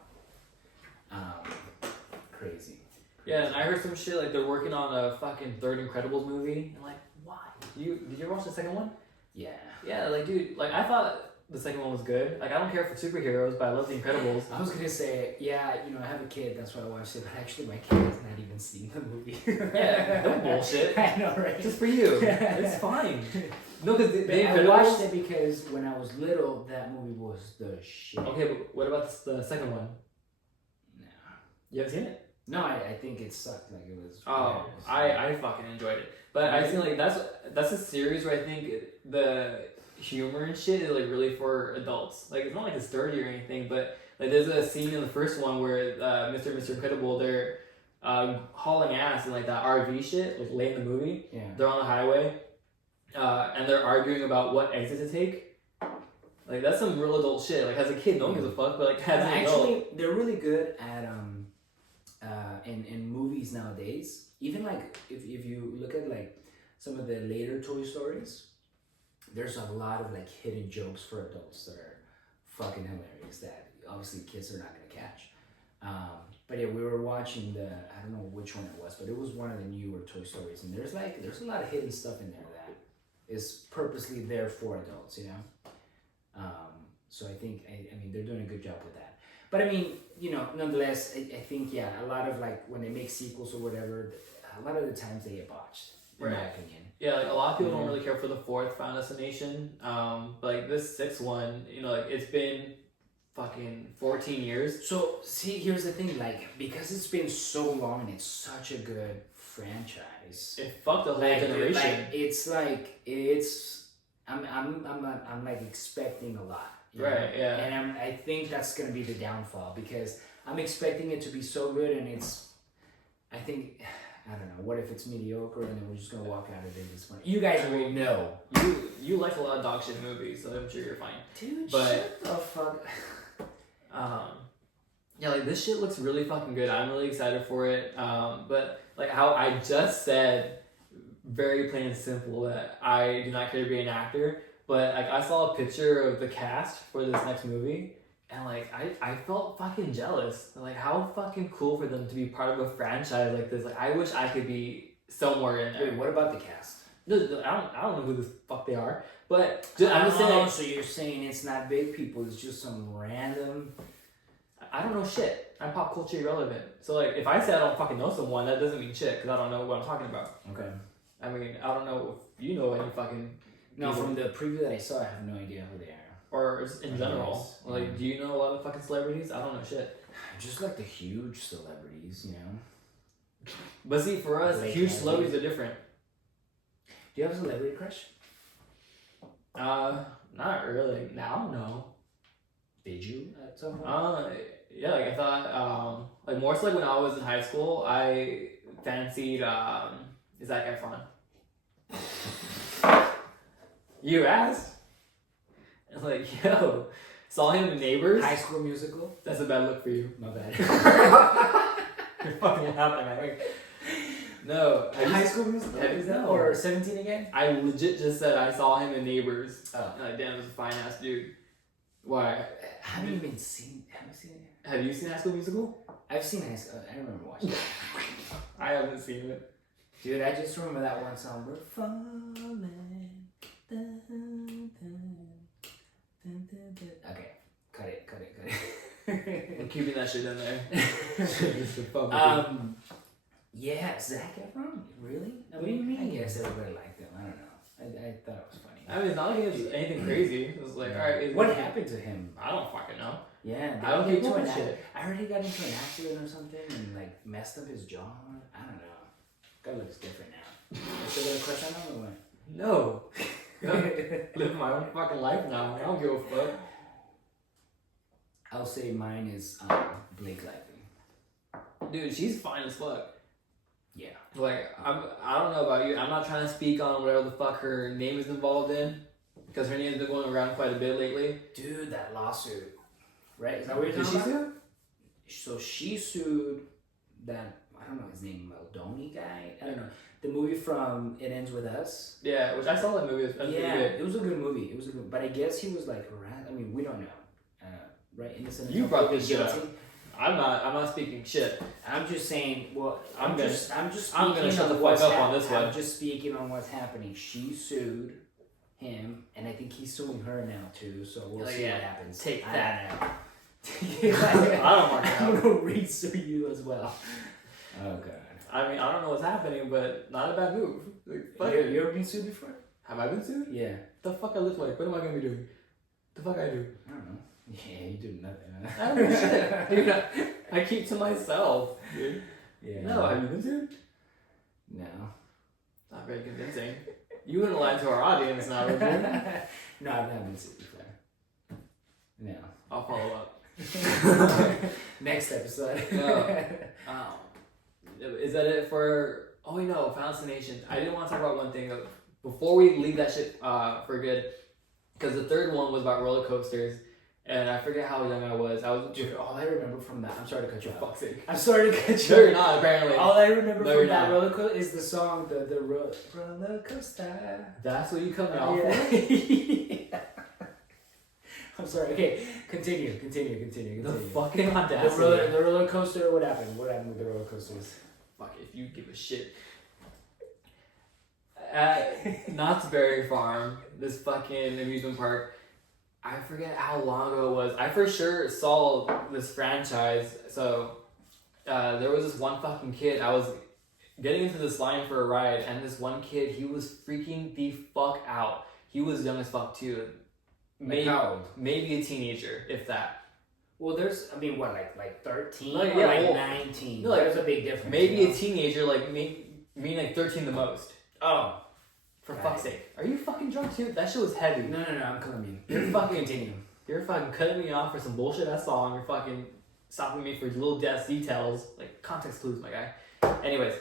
Crazy. Yeah, and I heard some shit like they're working on a fucking third Incredibles movie. And like, why? Did you ever watch the second one? Yeah. Yeah, like dude, like I thought the second one was good. Like I don't care for superheroes, but I love the Incredibles. I was gonna say, yeah, I have a kid, that's why I watched it, but actually my kid has not even seen the movie. Yeah, no bullshit. I know, right? Just for you. It's fine. No, because the I Incredibles. watched it because when I was little, that movie was the shit. Okay, but what about the second one? No. You haven't seen it? No, I think it sucked. Like it was. Oh, hilarious. I fucking enjoyed it. But I feel like that's a series where I think the humor and shit is like really for adults. Like it's not like it's dirty or anything, but like there's a scene in the first one where Mr. and Mr. Incredible, they're hauling ass in like that RV shit, like late in the movie. Yeah. They're on the highway, and they're arguing about what exit to take. Like that's some real adult shit. Like as a kid, no one gives a fuck, but like as an adult, Actually, they're really good at in movies nowadays. Even like if you look at like some of the later Toy Stories, there's a lot of like hidden jokes for adults that are fucking hilarious that obviously kids are not gonna catch. But yeah, we were watching I don't know which one it was, but it was one of the newer Toy Stories, and there's a lot of hidden stuff in there that is purposely there for adults, So I think I mean they're doing a good job with that. But I mean, nonetheless, I think a lot of like when they make sequels or whatever, a lot of the times they get botched, in my opinion. Yeah, like a lot of people don't really care for the 4th Final Destination. But like this 6th one, like it's been fucking 14 years. So see, here's the thing, like because it's been so long and it's such a good franchise, It fucked a whole like, generation. I'm like expecting a lot. Right, yeah. And I think that's gonna be the downfall because I'm expecting it to be so good, and I don't know. What if it's mediocre, and then we're just gonna walk out of it this morning? You guys will know. You like a lot of dog shit movies, so I'm sure you're fine. Dude, But- shut the fuck. Yeah, like this shit looks really fucking good. I'm really excited for it. But like how I just said, very plain and simple, that I do not care to be an actor. But like I saw a picture of the cast for this next movie, and like I felt fucking jealous. Like how fucking cool for them to be part of a franchise like this. Like I wish I could be somewhere in there. Wait, what about the cast? I don't know who the fuck they are, but I'm just saying. So you're saying it's not big people; it's just some random. I don't know shit. I'm pop culture irrelevant. So like, if I say I don't fucking know someone, that doesn't mean shit because I don't know what I'm talking about. Okay. I mean, I don't know if you know any fucking. No, from the preview that I saw, I have no idea who they are. Or just in general, like, do you know a lot of fucking celebrities? I don't know shit. Just like the huge celebrities, you know. But see, for us, Blake huge Lively. celebrities are different. Do you have a celebrity crush? Not really. Now, no. Did you at some point? Yeah, like I thought, like more so like when I was in high school, I fancied Zac Efron. You asked? And like, yo, saw him in Neighbors. High School Musical. That's a bad look for you. My bad. You're fucking laughing at me. No. High School Musical. Is that or 17 again? I legit just said I saw him in Neighbors. Oh. And like, damn, it was a fine ass dude. Why? Have you even seen? Have you seen it? Have you seen High School Musical? I've seen High School. I remember watching it. I haven't seen it. Dude, I just remember that one song. We're falling. Dun, dun, dun, dun, dun. Okay, cut it. I'm keeping that shit in there. Yeah, Zac Efron? Really? I mean, I guess everybody liked him. I don't know. I thought it was funny. I mean, it's not like it was anything crazy. It was like, alright. What happened to him? I don't fucking know. Yeah, I don't get give into a an shit. I heard he got into an accident or something and like messed up his jaw. I don't know. Guy looks different now. I still got a crush on him or what? No. Live my own fucking life now. I don't give a fuck. I'll say mine is Blake Lively. Dude, she's fine as fuck. Yeah. Like, I don't know about you. I'm not trying to speak on whatever the fuck her name is involved in. Because her name's been going around quite a bit lately. Dude, that lawsuit. Right? Is that what you're Did talking she about? sue? So she sued that, I don't know his name, Maldoni guy? I don't know. The movie from It Ends With Us. Yeah, which I saw that movie. It was pretty Yeah, good. it was a good movie. It was a good, but I guess he was like, I mean, we don't know. Right? Innocent. You until brought proven this shit up. guilty. I'm not speaking shit. I'm just saying. Well, I'm gonna speaking shut the on fuck what's up on this one. I'm just speaking on what's happening. She sued him, and I think he's suing her now too. So we'll see what happens. Take I that. don't know. I don't want to I'm know. gonna re-sue you as well. Oh god. I mean, I don't know what's happening, but not a bad move. Like, fuck it. You ever been sued before? Have I been sued? Yeah. The fuck I look like? What am I gonna be doing? The fuck I do? I don't know. Yeah, you do nothing. I don't know shit. Dude, I keep to myself, dude. Yeah. No, have you been sued? No. Not very convincing. You wouldn't lie to our audience now, would you? No, I've not been sued before. No. I'll follow up. Next episode. No. Is that it for? Oh wait, no, Fascinations. I didn't want to talk about one thing before we leave that shit for good, because the third one was about roller coasters, and I forget how young I was. Dude, all I remember from that. I'm sorry to cut you For off. fuck's sake. I'm sorry to cut you No, off. you're not. Apparently. All I remember No, from you're that not. roller coaster is the song, the roller coaster. That's what you coming off Yeah. for? Yeah. I'm sorry. Okay, continue. The fucking The audacity. roller coaster. What happened? What happened with the roller coasters? Fuck, if you give a shit. At Knott's Berry Farm, this fucking amusement park, I forget how long ago it was. I for sure saw this franchise. So there was this one fucking kid. I was getting into this line for a ride, and this one kid, he was freaking the fuck out. He was young as fuck too. Maybe, how old? maybe a teenager, if that. Well, there's, I mean, what, like 13? Like, Or yeah, like well, 19? no, like, There's a big difference. Maybe you know? a teenager, like me like 13 the most. Oh. For Right. fuck's sake. Are you fucking drunk too? That shit was heavy. No, I'm Colombian. You're fucking Continue. You're fucking cutting me off for some bullshit ass song. You're fucking stopping me for little death details. Like, context clues, my guy. Anyways.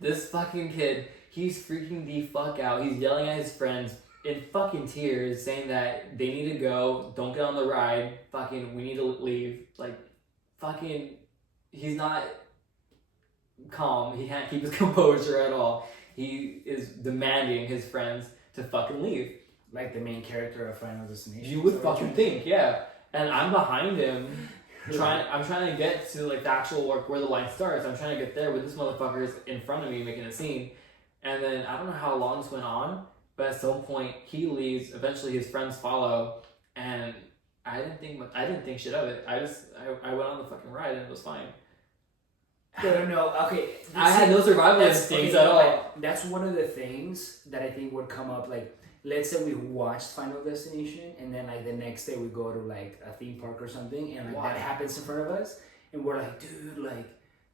This fucking kid, he's freaking the fuck out. He's yelling at his friends in fucking tears, saying that they need to go, don't get on the ride, fucking, we need to leave. Like, fucking, he's not calm. He can't keep his composure at all. He is demanding his friends to fucking leave. Like the main character of Final Destination. You would fucking think, yeah. And I'm behind him. I'm trying to get to like the actual like where the line starts. I'm trying to get there, but this motherfucker is in front of me making a scene. And then I don't know how long this went on, but at some point he leaves. Eventually his friends follow, and I didn't think shit of it. I went on the fucking ride and it was fine. I don't know. Okay, I had no survival instincts at all. That's one of the things that I think would come up. Like, let's say we watched Final Destination, and then like the next day we go to like a theme park or something, and like that happens in front of us, and we're like, dude, like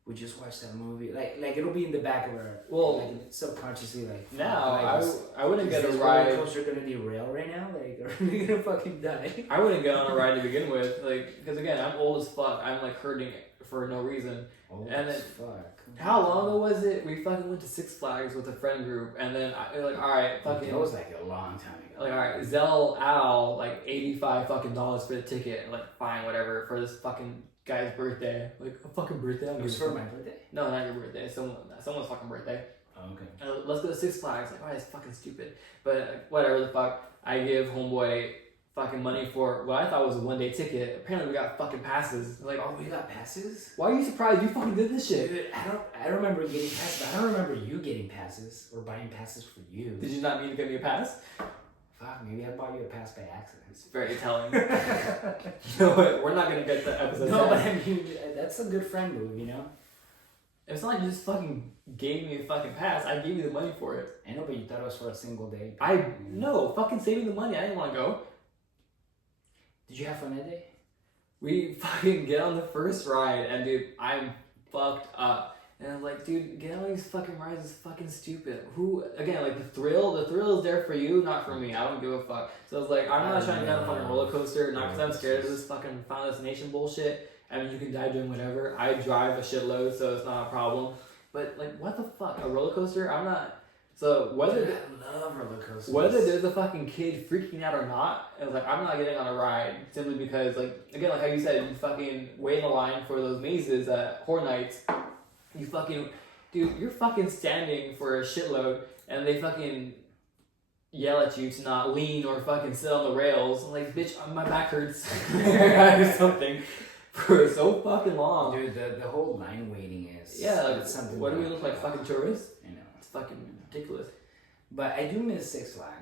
we just watched that movie. Like it'll be in the back of our like subconsciously like. Now I wouldn't get a ride. ride. Roller coaster gonna derail right now? Like, are we gonna fucking die? I wouldn't get on a ride to begin with, like because again I'm old as fuck. I'm like hurting for no reason. Old and as then fuck. How long ago was it? We fucking went to Six Flags with a friend group, and then like, all right, fucking. That was like a long time ago. Like, all right, Zell Al like $85 fucking dollars for the ticket. Like, fine, whatever, for this fucking guy's birthday. Like a fucking birthday. It was for my birthday. No, not your birthday. Someone's fucking birthday. Oh, okay. Let's go to Six Flags. Like, oh, it's fucking stupid. But whatever the fuck. I give homeboy fucking money for what I thought was a 1-day ticket. Apparently, we got fucking passes. Like, oh, we got passes? Why are you surprised? You fucking did this shit. Dude, I don't remember getting passes. But I don't remember you getting passes or buying passes for you. Did you not mean to get me a pass? Fuck, maybe I bought you a pass by accident. It's very telling. You know what? We're not gonna get the episode. No, but I mean, that's a good friend move, you know? It's not like you just fucking gave me a fucking pass. I gave you the money for it. I know, but you thought it was for a single day. No, fucking save me the money. I didn't want to go. Did you have fun that day? We fucking get on the first ride, and dude, I'm fucked up. And I'm like, dude, getting on these fucking rides is fucking stupid. Who, again, like the thrill is there for you, not for me. I don't give a fuck. So I was like, I'm not trying to get on a fucking roller coaster, not because I'm scared of this fucking Final Destination bullshit. I mean, you can die doing whatever. I drive a shitload, so it's not a problem. But like, what the fuck? A roller coaster? I'm not. So I love roller coasters. Whether there's a fucking kid freaking out or not, it was like, I'm not getting on a ride simply because, like, again, like how you said, you fucking wait in a line for those mazes at Horror Nights. You fucking, dude, you're fucking standing for a shitload, and they fucking yell at you to not lean or fucking sit on the rails. I'm like, bitch, my back hurts or something for so fucking long. Dude, the whole line waiting is like, something. What do we look like, fucking tourists? I know. It's fucking ridiculous. But I do miss Six Flags.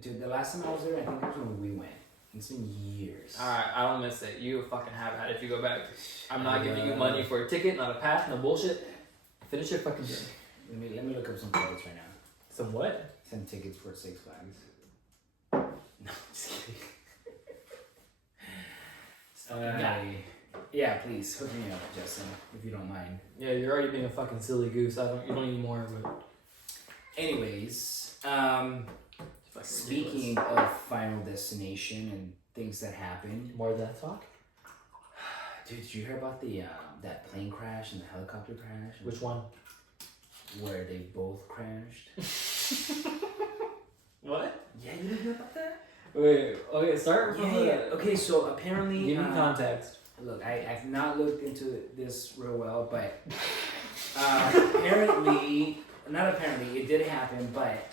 Dude, the last time I was there, I think it was when we went. It's been years. Alright, I don't miss it. You fucking have had it if you go back. I'm not giving you money for a ticket, not a pass, no bullshit. Finish your fucking drink. Let me look up some tickets right now. Some what? Some tickets for Six Flags. No, just kidding. Yeah, please hook me up, Justin, if you don't mind. Yeah, you're already being a fucking silly goose. You don't need more, but. Anyways, speaking of Final Destination and things that happened. More of that talk? Dude, did you hear about the that plane crash and the helicopter crash? Which one? Where they both crashed. What? Yeah, you didn't hear about that? Wait, okay, start from Okay, so apparently... Give me context. Look, I've not looked into this real well, but apparently... Not apparently, it did happen, but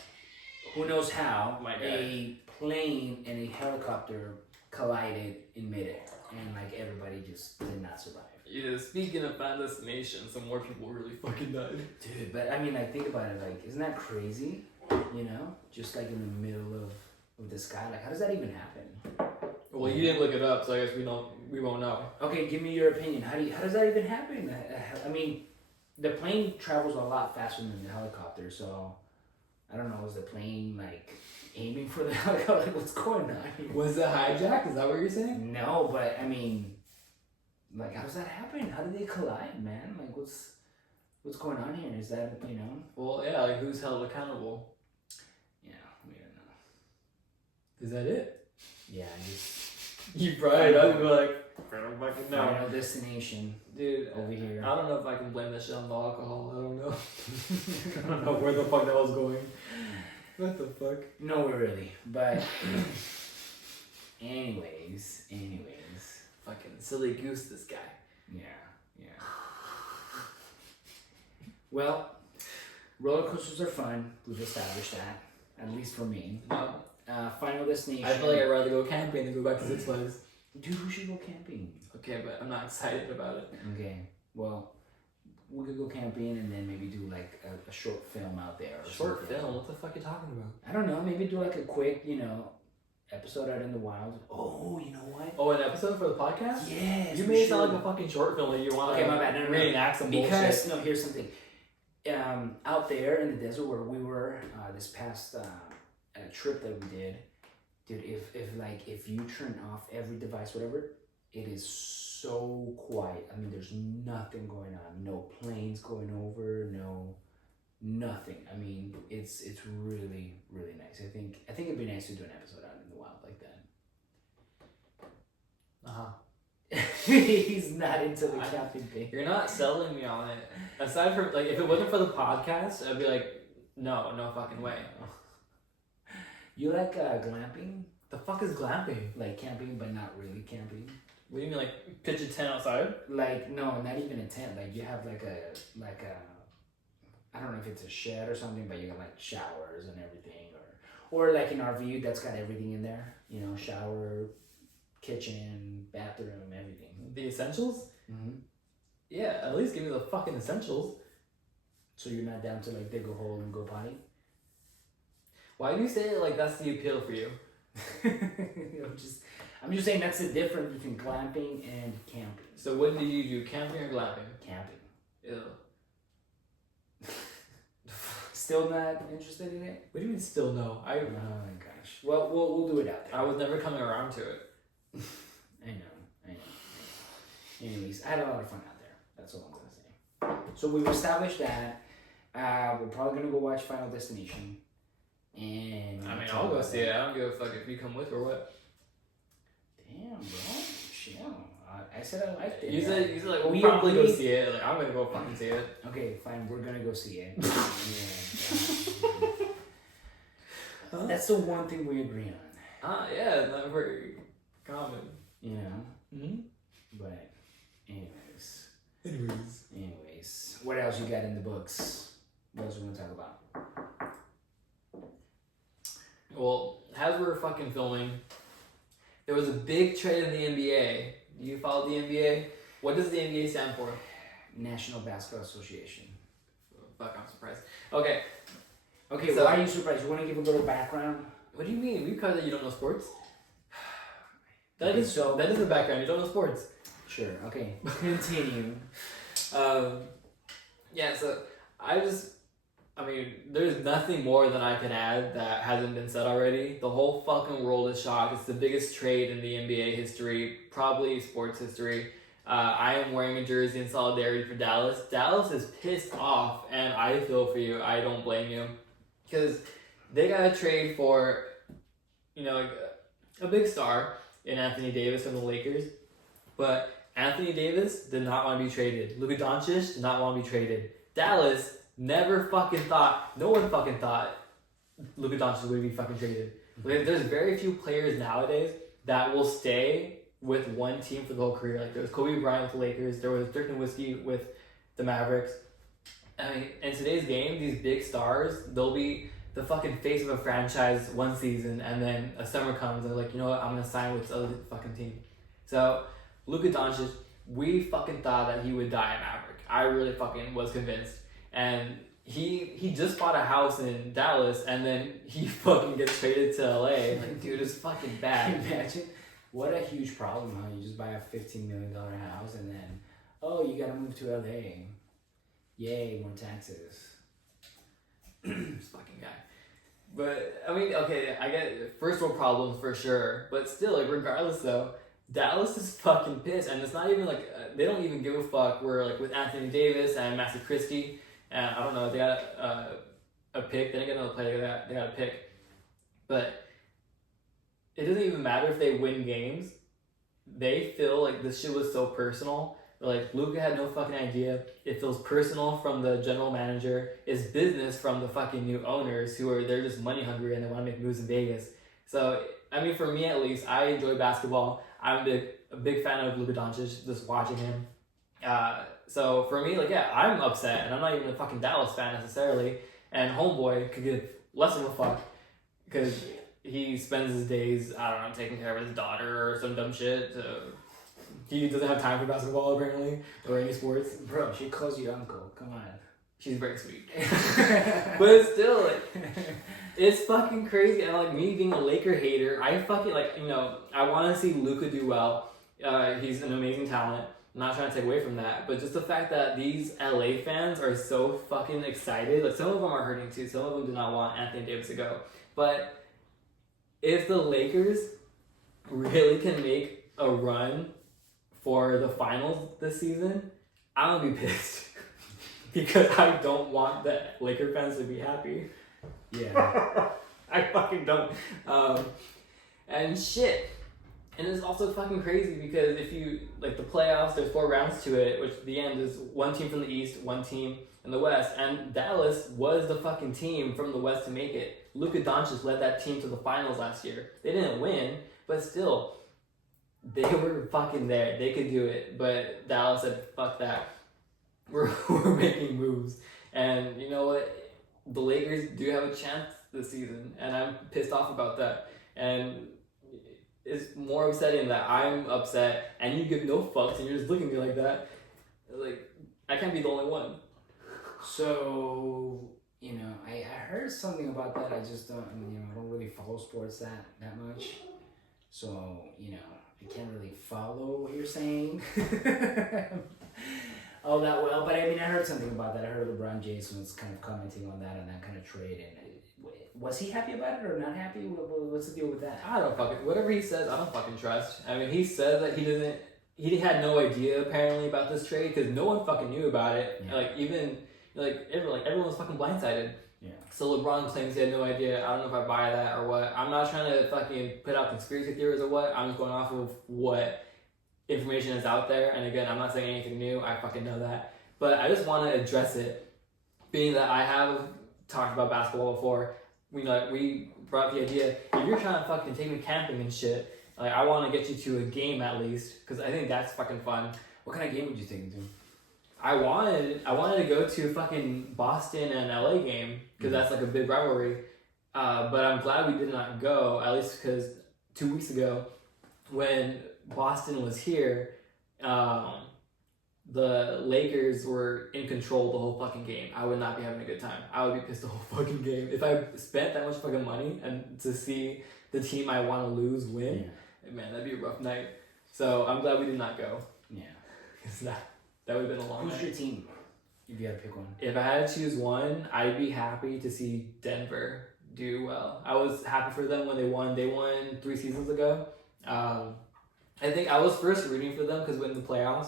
who knows how, a plane and a helicopter collided in midair, and like everybody just did not survive. Yeah, speaking of Final Destination, some more people really fucking died. Dude, but I mean, like, think about it, like, isn't that crazy? You know? Just like in the middle of the sky, like, how does that even happen? Well, you didn't look it up, so I guess we won't know. Okay, give me your opinion. How does that even happen? I mean, the plane travels a lot faster than the helicopter, so I don't know, was the plane like aiming for the helicopter? Like, what's going on here? Was it hijacked? Is that what you're saying? No, but I mean, like, how does that happen? How did they collide, man? Like, what's going on here? Is that, you know? Well, yeah, like who's held accountable? Yeah, we don't know. Is that it? Yeah, I just... You probably don't be like, I don't fucking know. Final Destination. Dude, over here. I don't know if I can blame this shit on the alcohol. I don't know. I don't know where the fuck that was going. What the fuck? No, really. But anyways. Fucking silly goose, this guy. Yeah. Well, roller coasters are fun. We've established that, at least for me. No. Final Destination. I feel like I'd rather go camping than go back to Six Flags. Dude, we should go camping. Okay, but I'm not excited about it. Okay, well, we could go camping and then maybe do like a short film out there. Or Short something. film? What the fuck are you talking about? I don't know. Maybe do like a quick, episode out in the wild. Oh, you know what? Oh, an episode for the podcast? Yes. You we made it should. sound like a fucking short film that you want Okay, my bad. No, reenact some because bullshit. no, here's something. Out there in the desert where we were this past trip that we did, dude. If you turn off every device, whatever, it is so quiet. I mean, there's nothing going on. No planes going over. No, nothing. I mean, it's really really nice. I think it'd be nice to do an episode out in the wild like that. He's not into the camping thing. You're not selling me on it. Aside from, like, if it wasn't for the podcast, I'd be like, no fucking way. You like glamping? The fuck is glamping? Like camping, but not really camping. What do you mean, like, pitch a tent outside? Like, no, not even a tent. Like, you have like a I don't know if it's a shed or something, but you got like showers and everything, or like an RV that's got everything in there. Shower, kitchen, bathroom, everything. The essentials? Mm-hmm. Yeah, at least give me the fucking essentials. So you're not down to like dig a hole and go potty? Why do you say it like that's the appeal for you? I'm just saying that's the difference between glamping and camping. So what do you do, camping or glamping? Camping. Ew. Still not interested in it? What do you mean still no? Oh my gosh. Well, we'll do it out there. I was never coming around to it. I know. Anyways, I had a lot of fun out there. That's all I'm gonna say. So we've established that. We're probably gonna go watch Final Destination. And I mean, I'll go see it. I don't give a fuck if you come with or what. Damn, bro. Chill. I said I liked it. You said like we'll We probably go agreed. see it. Like I'm gonna go fucking see it. Okay, fine. We're gonna go see it. Yeah. That's the one thing we agree on. Yeah, it's not very common. Mm-hmm. But, anyways, what else you got in the books? What else we want to talk about? Well, as we're fucking filming, there was a big trade in the NBA. Do you follow the NBA? What does the NBA stand for? National Basketball Association. Fuck, I'm surprised. Okay, So, why are you surprised? You want to give a little background? what do you mean? Because you don't know sports? That Okay, is the background. You don't know sports. Sure. Okay. Continue. Yeah. So there's nothing more than I can add that hasn't been said already. The whole fucking world is shocked. It's the biggest trade in the NBA history, probably sports history. I am wearing a jersey in solidarity for Dallas. Dallas is pissed off, and I feel for you. I don't blame you. Because they got to trade for, a big star in Anthony Davis from the Lakers. But Anthony Davis did not want to be traded. Luka Doncic did not want to be traded. Dallas never fucking thought, no one fucking thought Luka Doncic would be fucking traded. Like, there's very few players nowadays that will stay with one team for the whole career. Like, there was Kobe Bryant with the Lakers, there was Dirk Nowitzki with the Mavericks. I mean, in today's game, these big stars, they'll be the fucking face of a franchise one season, and then a summer comes and they're like, you know what, I'm gonna sign with this other fucking team. So, Luka Doncic, we fucking thought that he would die at Maverick. I really fucking was convinced. And he just bought a house in Dallas, and then he fucking gets traded to LA. Like, dude, it's fucking bad. Imagine what a huge problem, huh? You just buy a $15 million house and then, you gotta move to LA. Yay, more taxes. This fucking guy. But, I mean, okay, I get first world problems for sure. But still, like, regardless though, Dallas is fucking pissed. And it's not even like, they don't even give a fuck. We're like with Anthony Davis and Maxi Christie. And I don't know, they got a pick. They didn't get another player, they got a pick. But it doesn't even matter if they win games. They feel like this shit was so personal. Like, Luka had no fucking idea. It feels personal from the general manager. It's business from the fucking new owners they're just money hungry and they want to make moves in Vegas. So, I mean, for me at least, I enjoy basketball. I'm a big fan of Luka Doncic, just watching him. So for me, like, yeah, I'm upset, and I'm not even a fucking Dallas fan necessarily. And homeboy could give less of a fuck because he spends his days, I don't know, taking care of his daughter or some dumb shit. So he doesn't have time for basketball apparently or any sports. Bro, she calls you uncle. Come on. She's very sweet. But still, like, it's fucking crazy. And like me being a Laker hater, I fucking like, you know, I want to see Luka do well. He's an amazing talent. I'm not trying to take away from that, but just the fact that these LA fans are so fucking excited. Like some of them are hurting too. Some of them do not want Anthony Davis to go. But if the Lakers really can make a run for the finals this season, I'm gonna be pissed. Because I don't want the Laker fans to be happy. Yeah. I fucking don't. And shit. And it's also fucking crazy because if you, like the playoffs, there's 4 rounds to it, which the end is one team from the East, one team in the West. And Dallas was the fucking team from the West to make it. Luka Doncic led that team to the finals last year. They didn't win, but still, they were fucking there. They could do it. But Dallas said, fuck that. We're making moves. And you know what? The Lakers do have a chance this season. And I'm pissed off about that. And it's more upsetting that I'm upset and you give no fucks and you're just looking at me like that. Like, I can't be the only one. So, you know, I heard something about that. I just don't, I mean, you know, I don't really follow sports that much. So, you know, I can't really follow what you're saying all that well. But I mean, I heard something about that. I heard LeBron James was kind of commenting on that kind of trade. And was he happy about it or not happy? What's the deal with that? I don't fucking, whatever he says, I don't fucking trust. I mean, he says that he had no idea apparently about this trade because no one fucking knew about it. Yeah. Like, even, everyone was fucking blindsided. Yeah. So LeBron claims he had no idea. I don't know if I buy that or what. I'm not trying to fucking put out conspiracy theories or what. I'm just going off of what information is out there. And again, I'm not saying anything new. I fucking know that. But I just want to address it, being that I have talked about basketball before. We brought up the idea, if you're trying to fucking take me camping and shit, like, I want to get you to a game at least, because I think that's fucking fun. What kind of game would you take him to? I wanted to go to a fucking Boston and LA game, because that's like a big rivalry. But I'm glad we did not go, at least because 2 weeks ago, when Boston was here, the Lakers were in control the whole fucking game. I would not be having a good time. I would be pissed the whole fucking game. If I spent that much fucking money and to see the team I want to lose win, man, that'd be a rough night. So I'm glad we did not go. Yeah. Because that would have been a long night. Who's your team, if you had to pick one? If I had to choose one, I'd be happy to see Denver do well. I was happy for them when they won. They won 3 seasons ago. I think I was first rooting for them because in the playoffs,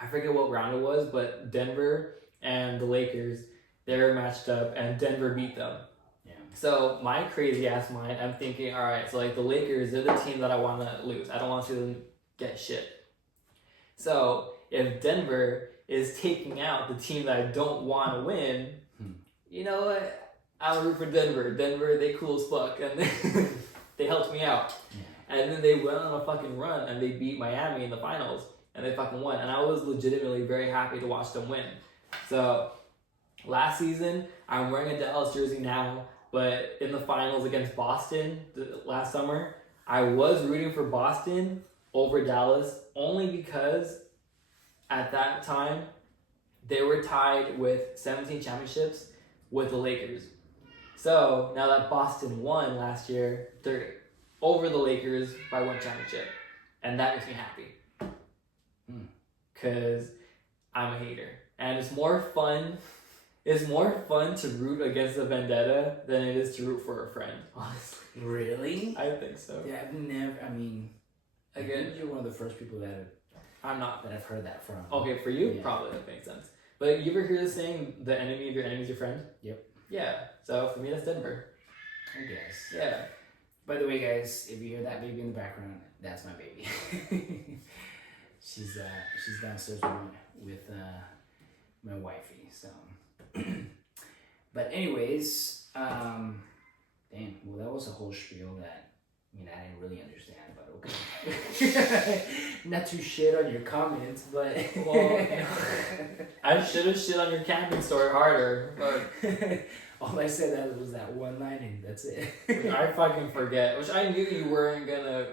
I forget what round it was, but Denver and the Lakers, they were matched up, and Denver beat them. Yeah. So my crazy ass mind, I'm thinking, all right, so like the Lakers, they're the team that I want to lose. I don't want to see them get shit. So if Denver is taking out the team that I don't want to win, you know what? I'll root for Denver. Denver, they cool as fuck, and they helped me out. Yeah. And then they went on a fucking run, and they beat Miami in the finals. And they fucking won. And I was legitimately very happy to watch them win. So, last season, I'm wearing a Dallas jersey now. But in the finals against Boston last summer, I was rooting for Boston over Dallas. Only because at that time, they were tied with 17 championships with the Lakers. So, now that Boston won last year, they're over the Lakers by 1 championship. And that makes me happy. Because I'm a hater. And it's more fun to root against a vendetta than it is to root for a friend, honestly. Really? I think so. Yeah, I've never, I mean, again, you're one of the first people that I've heard that from. Okay, for you, yeah. Probably that makes sense. But you ever hear the saying, the enemy of your enemy is your friend? Yep. Yeah, so for me, that's Denver. I guess. Yeah. By the way, guys, if you hear that baby in the background, that's my baby. She's downstairs with my wifey. So, but anyways, damn. Well, that was a whole spiel that I didn't really understand, but okay. Not to shit on your comments, but well, I should have shit on your camping story harder. But All I said that was that one line, and that's it. I fucking forget. Which I knew you weren't gonna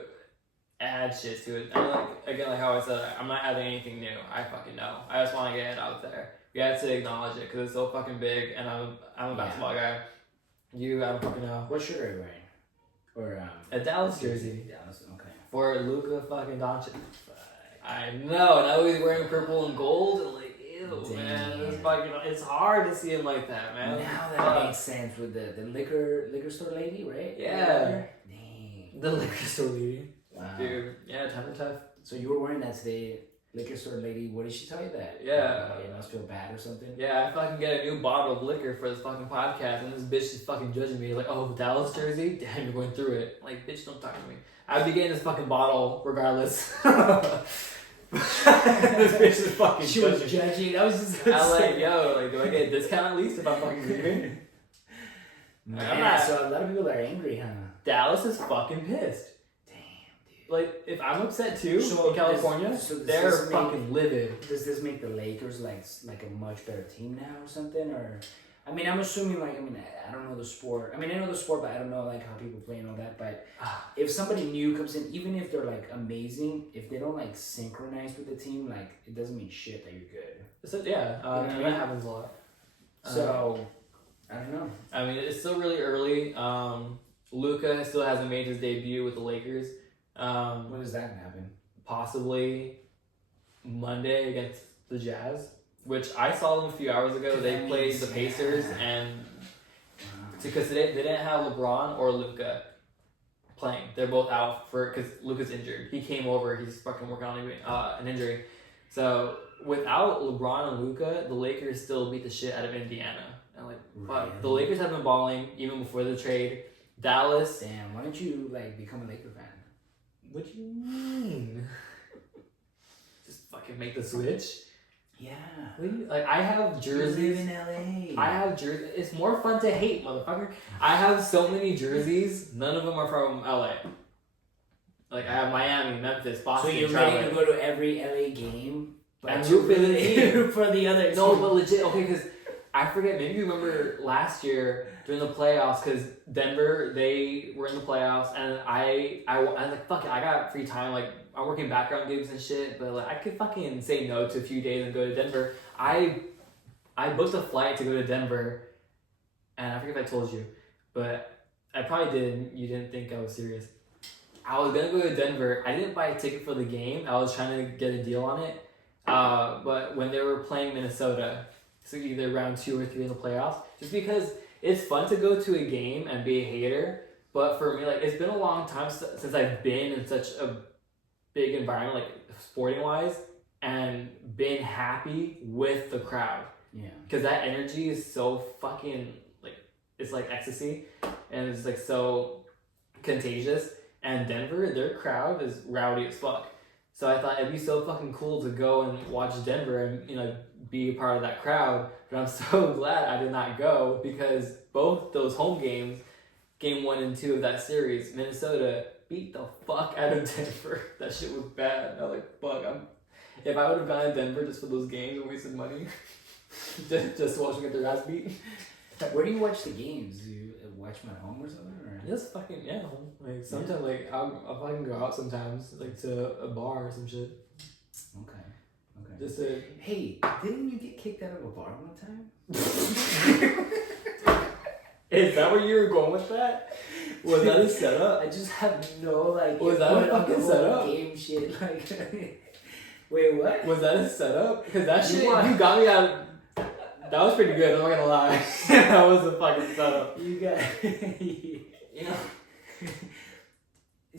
add shit to it. And like how I said, I'm not adding anything new. I fucking know. I just want to get it out there. You have to acknowledge it because it's so fucking big, and I'm a basketball guy. I don't fucking know. What shirt are you wearing? Or a Dallas jersey. Dallas, okay. For Luka fucking Doncic. I know. Now he's wearing purple and gold, and like, ew, man. It's fucking. It's hard to see him like that, man. Now that makes sense with the liquor store lady, right? Yeah. Dang. The liquor store lady. Wow. Dude, yeah, times are tough. So you were wearing that today. Liquor store lady, what did she tell you that? Yeah. You must feel bad or something? Yeah, I fucking get a new bottle of liquor for this fucking podcast, and this bitch is fucking judging me. Like, oh, Dallas jersey? Damn, you're going through it. Like, bitch, don't talk to me. I'd be getting this fucking bottle regardless. This bitch is fucking She was judging. I was just I'm like, yo, like, do I get a discount at least if I'm fucking leaving? Man, so a lot of people are angry, huh? Dallas is fucking pissed. Like, if I'm upset too so in California, they're fucking livid. Does this make the Lakers like a much better team now or something? Or, I mean, I'm assuming I don't know the sport. I mean, I know the sport, but I don't know like how people play and all that. But if somebody new comes in, even if they're like amazing, if they don't like synchronize with the team, like it doesn't mean shit that you're good. So yeah, that happens a lot. So I don't know. I mean, it's still really early. Luka still hasn't made his debut with the Lakers. When is that gonna happen? Possibly Monday against the Jazz, which I saw them a few hours ago. They played the Pacers, and because they didn't have LeBron or Luka playing, they're both out because Luka's injured. He came over. He's fucking working on an injury. So without LeBron and Luka, the Lakers still beat the shit out of Indiana. And like, fuck, the Lakers have been balling even before the trade. Dallas. Damn, why don't you like become a Laker fan? What do you mean? Just fucking make the switch? Yeah. Like, I have jerseys. You live in LA. I have jerseys. It's more fun to hate, motherfucker. I have so many jerseys. None of them are from LA. Like, I have Miami, Memphis, Boston. So you're ready to go to every LA game? And root for the team. For the other team. No, but legit. Okay, because I forget. Maybe you remember last year during the playoffs, because Denver, they were in the playoffs, and I was like, fuck it, I got free time. Like, I'm working background gigs and shit, but like, I could fucking say no to a few days and go to Denver. I booked a flight to go to Denver, and I forget if I told you, but I probably did. You didn't think I was serious. I was gonna go to Denver. I didn't buy a ticket for the game. I was trying to get a deal on it. But when they were playing Minnesota, so either round 2 or 3 in the playoffs, just because it's fun to go to a game and be a hater, but for me, like, it's been a long time since I've been in such a big environment, like sporting wise, and been happy with the crowd. Yeah. Because that energy is so fucking, like, it's like ecstasy, and it's like so contagious. And Denver, their crowd is rowdy as fuck. So I thought it'd be so fucking cool to go and watch Denver and, you know, be a part of that crowd. But I'm so glad I did not go, because both those home games, game 1 and 2 of that series, Minnesota beat the fuck out of Denver. That shit was bad. I was like, fuck, if I would have gone to Denver just for those games and wasted money, just to watch them get their ass beat. Where do you watch the games? Do you watch them at home or something? Or? Just fucking, yeah. Like, sometimes, like, I'll fucking go out sometimes, like, to a bar or some shit. Okay. Just to... Hey, didn't you get kicked out of a bar one time? Is that where you were going with that? Was that a setup? I just have no, like... Was that a fucking setup? Game shit, like... Wait, what? Was that a setup? Because that shit, you got me out... That was pretty good, I'm not gonna lie. That was a fucking setup. You got... You know...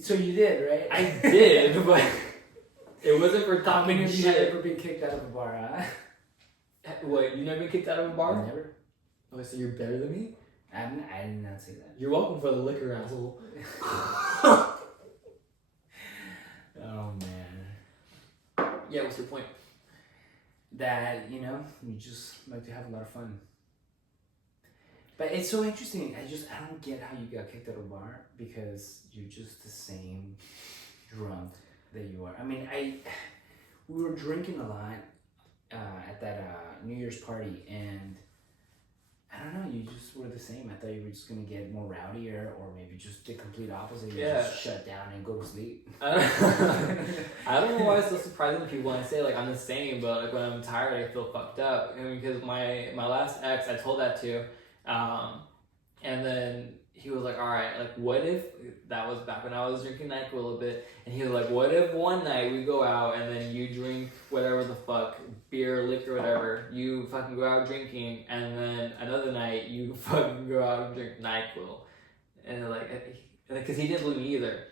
So you did, right? I did, but... It wasn't for talking shit. shit. Have you ever been kicked out of a bar, huh? Wait, you never been kicked out of a bar? Never. Oh, so you're better than me? I did not say that. You're welcome for the liquor, asshole. Oh, man. Yeah, what's your point? That, you know, you just like to have a lot of fun. But it's so interesting. I don't get how you got kicked out of a bar, because you're just the same drunk that you are. I mean, we were drinking a lot at that New Year's party, and I don't know. You just were the same. I thought you were just gonna get more rowdier, or maybe just the complete opposite. You Yeah. just shut down and go to sleep. I don't know why it's so surprising to people when I say like I'm the same, but like when I'm tired, I feel fucked up. I mean, because my last ex, I told that to, and then he was like, "All right, like what if that was back when I was drinking NyQuil a little bit?" And he was like, "What if one night we go out and then you drink whatever the fuck, beer, liquor, whatever, you fucking go out drinking, and then another night you fucking go out and drink NyQuil," and like, because he didn't believe me either.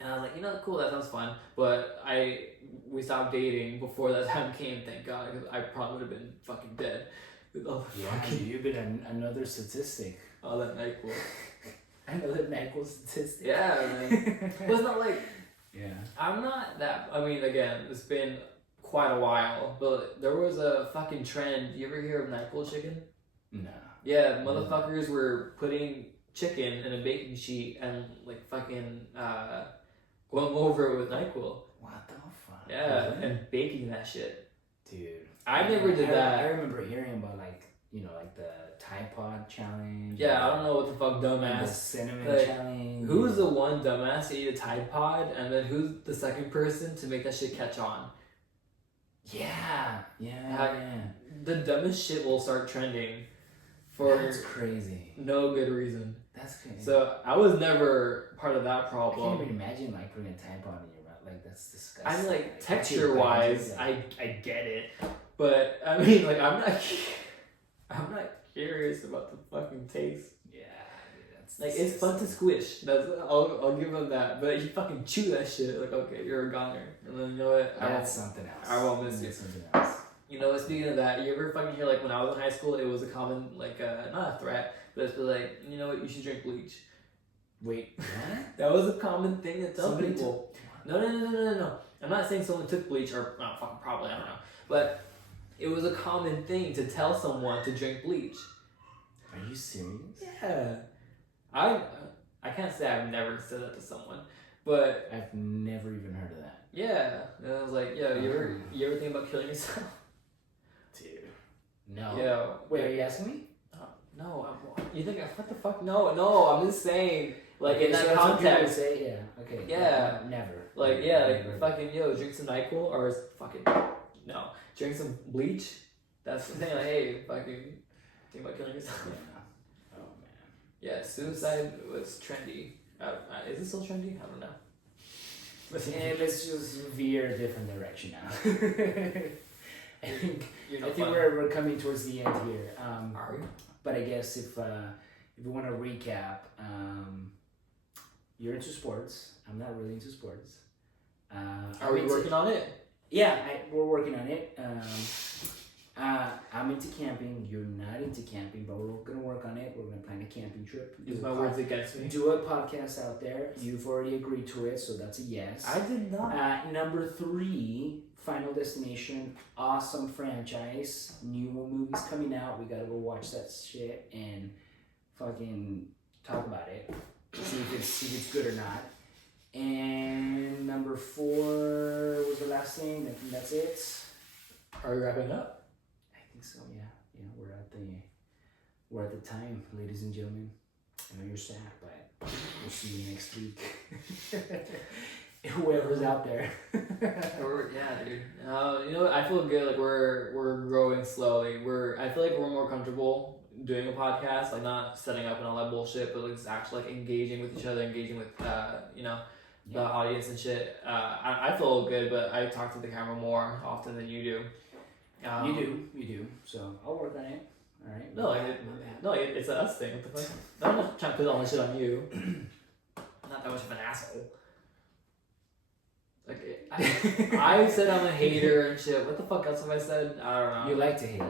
And I was like, cool, that sounds fun. But we stopped dating before that time came, thank God, because I probably would have been fucking dead. You've been another statistic. All that NyQuil. Another NyQuil statistic. Yeah, man. Well, it's not like, Yeah. I'm not that, I mean, again, it's been quite a while, but there was a fucking trend. You ever hear of NyQuil chicken? No. Yeah, motherfuckers were putting chicken in a baking sheet and like fucking going over it with NyQuil. What the fuck? Yeah, and baking that shit. Dude. I never did that. I remember hearing about like the Tide Pod challenge. Yeah, I don't know what the fuck, The dumbass. cinnamon challenge. Who's the one dumbass to eat a Tide Pod, and then who's the second person to make that shit catch on? Yeah. The dumbest shit will start trending for That's crazy. no good reason. That's crazy. So I was never part of that I can't problem. even imagine like putting a Tide Pod in your mouth. Like that's disgusting. I'm like, Like, texture wise, I get it, but I mean, like, I'm not curious about the fucking taste. Yeah, dude, that's Like, it's fun to squish. I'll give them that. But you fucking chew that shit. Like, okay, you're a goner. And then you know what? That's something else. I won't miss you. That's something else. You know, speaking of that, you ever fucking hear, like, when I was in high school, it was a common, like, not a threat, but it's like, you know what, you should drink bleach. Wait, what? That was a common thing to tell Somebody people. No. I'm not saying someone took bleach, or, no, fucking probably, I don't know. But it was a common thing to tell someone to drink bleach. Are you serious? Yeah. I can't say I've never said that to someone, but I've never even heard of that. yeah. And I was like, yo, you ever think about killing yourself? Dude. No. Yeah. Wait, are you asking me? No, you think what the fuck? No, I'm just saying, like, Okay, in so that that's what people context, say, yeah, okay. Yeah. Never. like, yeah, Never. like, fucking, yo, drink some NyQuil, or fucking, no, drink some bleach. That's the thing, like, hey, fucking, think about killing yourself. Yeah. Oh, man. Yeah, suicide was trendy. Is it still trendy? I don't know. Yeah, let's just veer a different direction now. I think we're coming towards the end here. Are we? But I guess if we want to recap, you're into sports. I'm not really into sports. Are we working on it? Yeah, we're working on it. I'm into camping. You're not into camping, but we're gonna work on it. We're gonna plan a camping trip. Use my words against me. Do a podcast out there. You've already agreed to it, so that's a yes. I did not. Number 3, Final Destination. Awesome franchise. New movies coming out. We gotta go watch that shit and fucking talk about it. See if it's good or not. And number 4 was the last thing. I think that's it. Are we wrapping up? I think so. Yeah. We're at the time, ladies and gentlemen. I know you're sad, but we'll see you next week. Whoever's out there. Yeah, dude. You know what? I feel good. Like we're growing slowly. I feel like we're more comfortable doing a podcast, like not setting up and all that bullshit, but like just actually like engaging with each other, engaging with the audience and shit. I feel good, but I talk to the camera more often than you do. You do. So I'll work on it. All right. No, it's an us thing. What the fuck? I'm not trying to put all that shit on you. I'm not that much of an asshole. Like I said I'm a hater and shit. What the fuck else have I said? I don't know. You like to hate.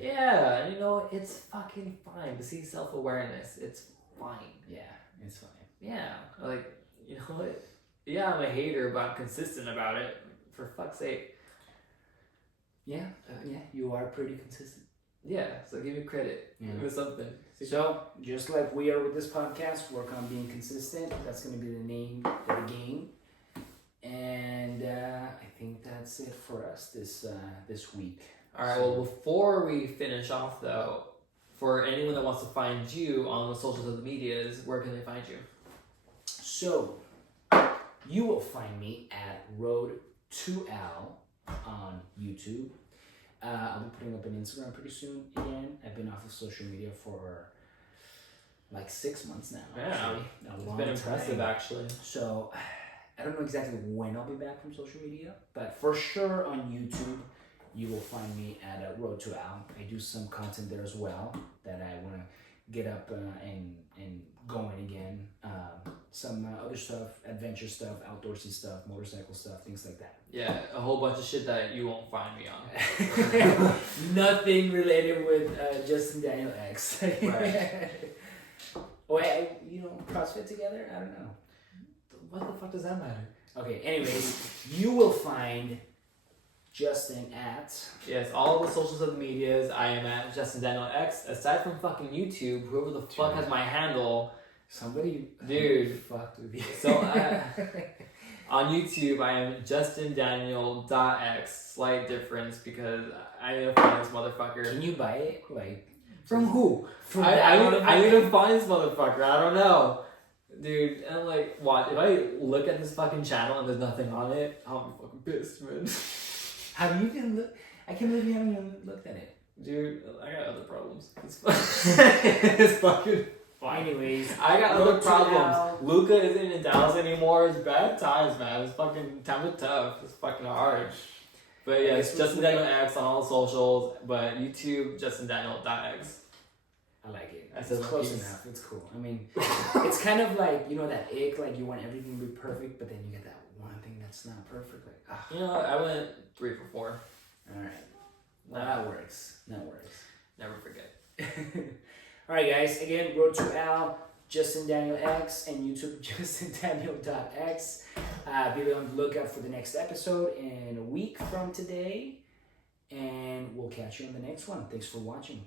Yeah, and it's fucking fine to see self-awareness. It's fine. Yeah, it's fine. Yeah, like, you know what? Yeah, I'm a hater, but I'm consistent about it. For fuck's sake. Yeah, you are pretty consistent. Yeah, so give me credit. Yeah. Give me something. So, just like we are with this podcast, work on being consistent. That's going to be the name of the game. And I think that's it for us this week. All right. Well, before we finish off, though, for anyone that wants to find you on the socials of the medias, where can they find you? So, you will find me at Road to Al on YouTube. I'll be putting up an Instagram pretty soon again. I've been off of social media for like 6 months now. Yeah, actually. it's been impressive actually. So, I don't know exactly when I'll be back from social media, but for sure on YouTube, you will find me at Road to Al. I do some content there as well that I want to get up and going again. Some other stuff, adventure stuff, outdoorsy stuff, motorcycle stuff, things like that. Yeah, a whole bunch of shit that you won't find me on. Nothing related with Justin Daniel X. Right. Or CrossFit together? I don't know. What the fuck does that matter? Okay, anyways, you will find Justin at... Yes, all the socials of the medias, I am at Justin Daniel X. Aside from fucking YouTube, whoever the fuck has my handle... Somebody fucked with you. So, on YouTube, I am JustinDaniel.x. Slight difference because I need to find this motherfucker. Can you buy it? Like... From who? From I need to find this motherfucker. I don't know. Dude, and I'm like, what? If I look at this fucking channel and there's nothing on it, I'll be fucking pissed, man. Have you even looked? I can't believe you haven't even looked at it. Dude, I got other problems. It's fucking fine. Anyways, I got other problems. Luka isn't in Dallas anymore. It's bad times, man. It's fucking times are tough. It's fucking hard. But yeah, it's Justin Daniel X on all the socials. But YouTube, JustinDaniel.x. I like it. That's it's close enough. It's cool. I mean, it's kind of like, that ick, like you want everything to be perfect, but then you get that one thing that's not perfect. Like, you know what? I went 3 for 4. All right. Well, that works. Never forget. All right, guys. Again, Road to Al, Justin Daniel X, and YouTube, JustinDaniel.x. Be on the lookout for the next episode in a week from today, and we'll catch you on the next one. Thanks for watching.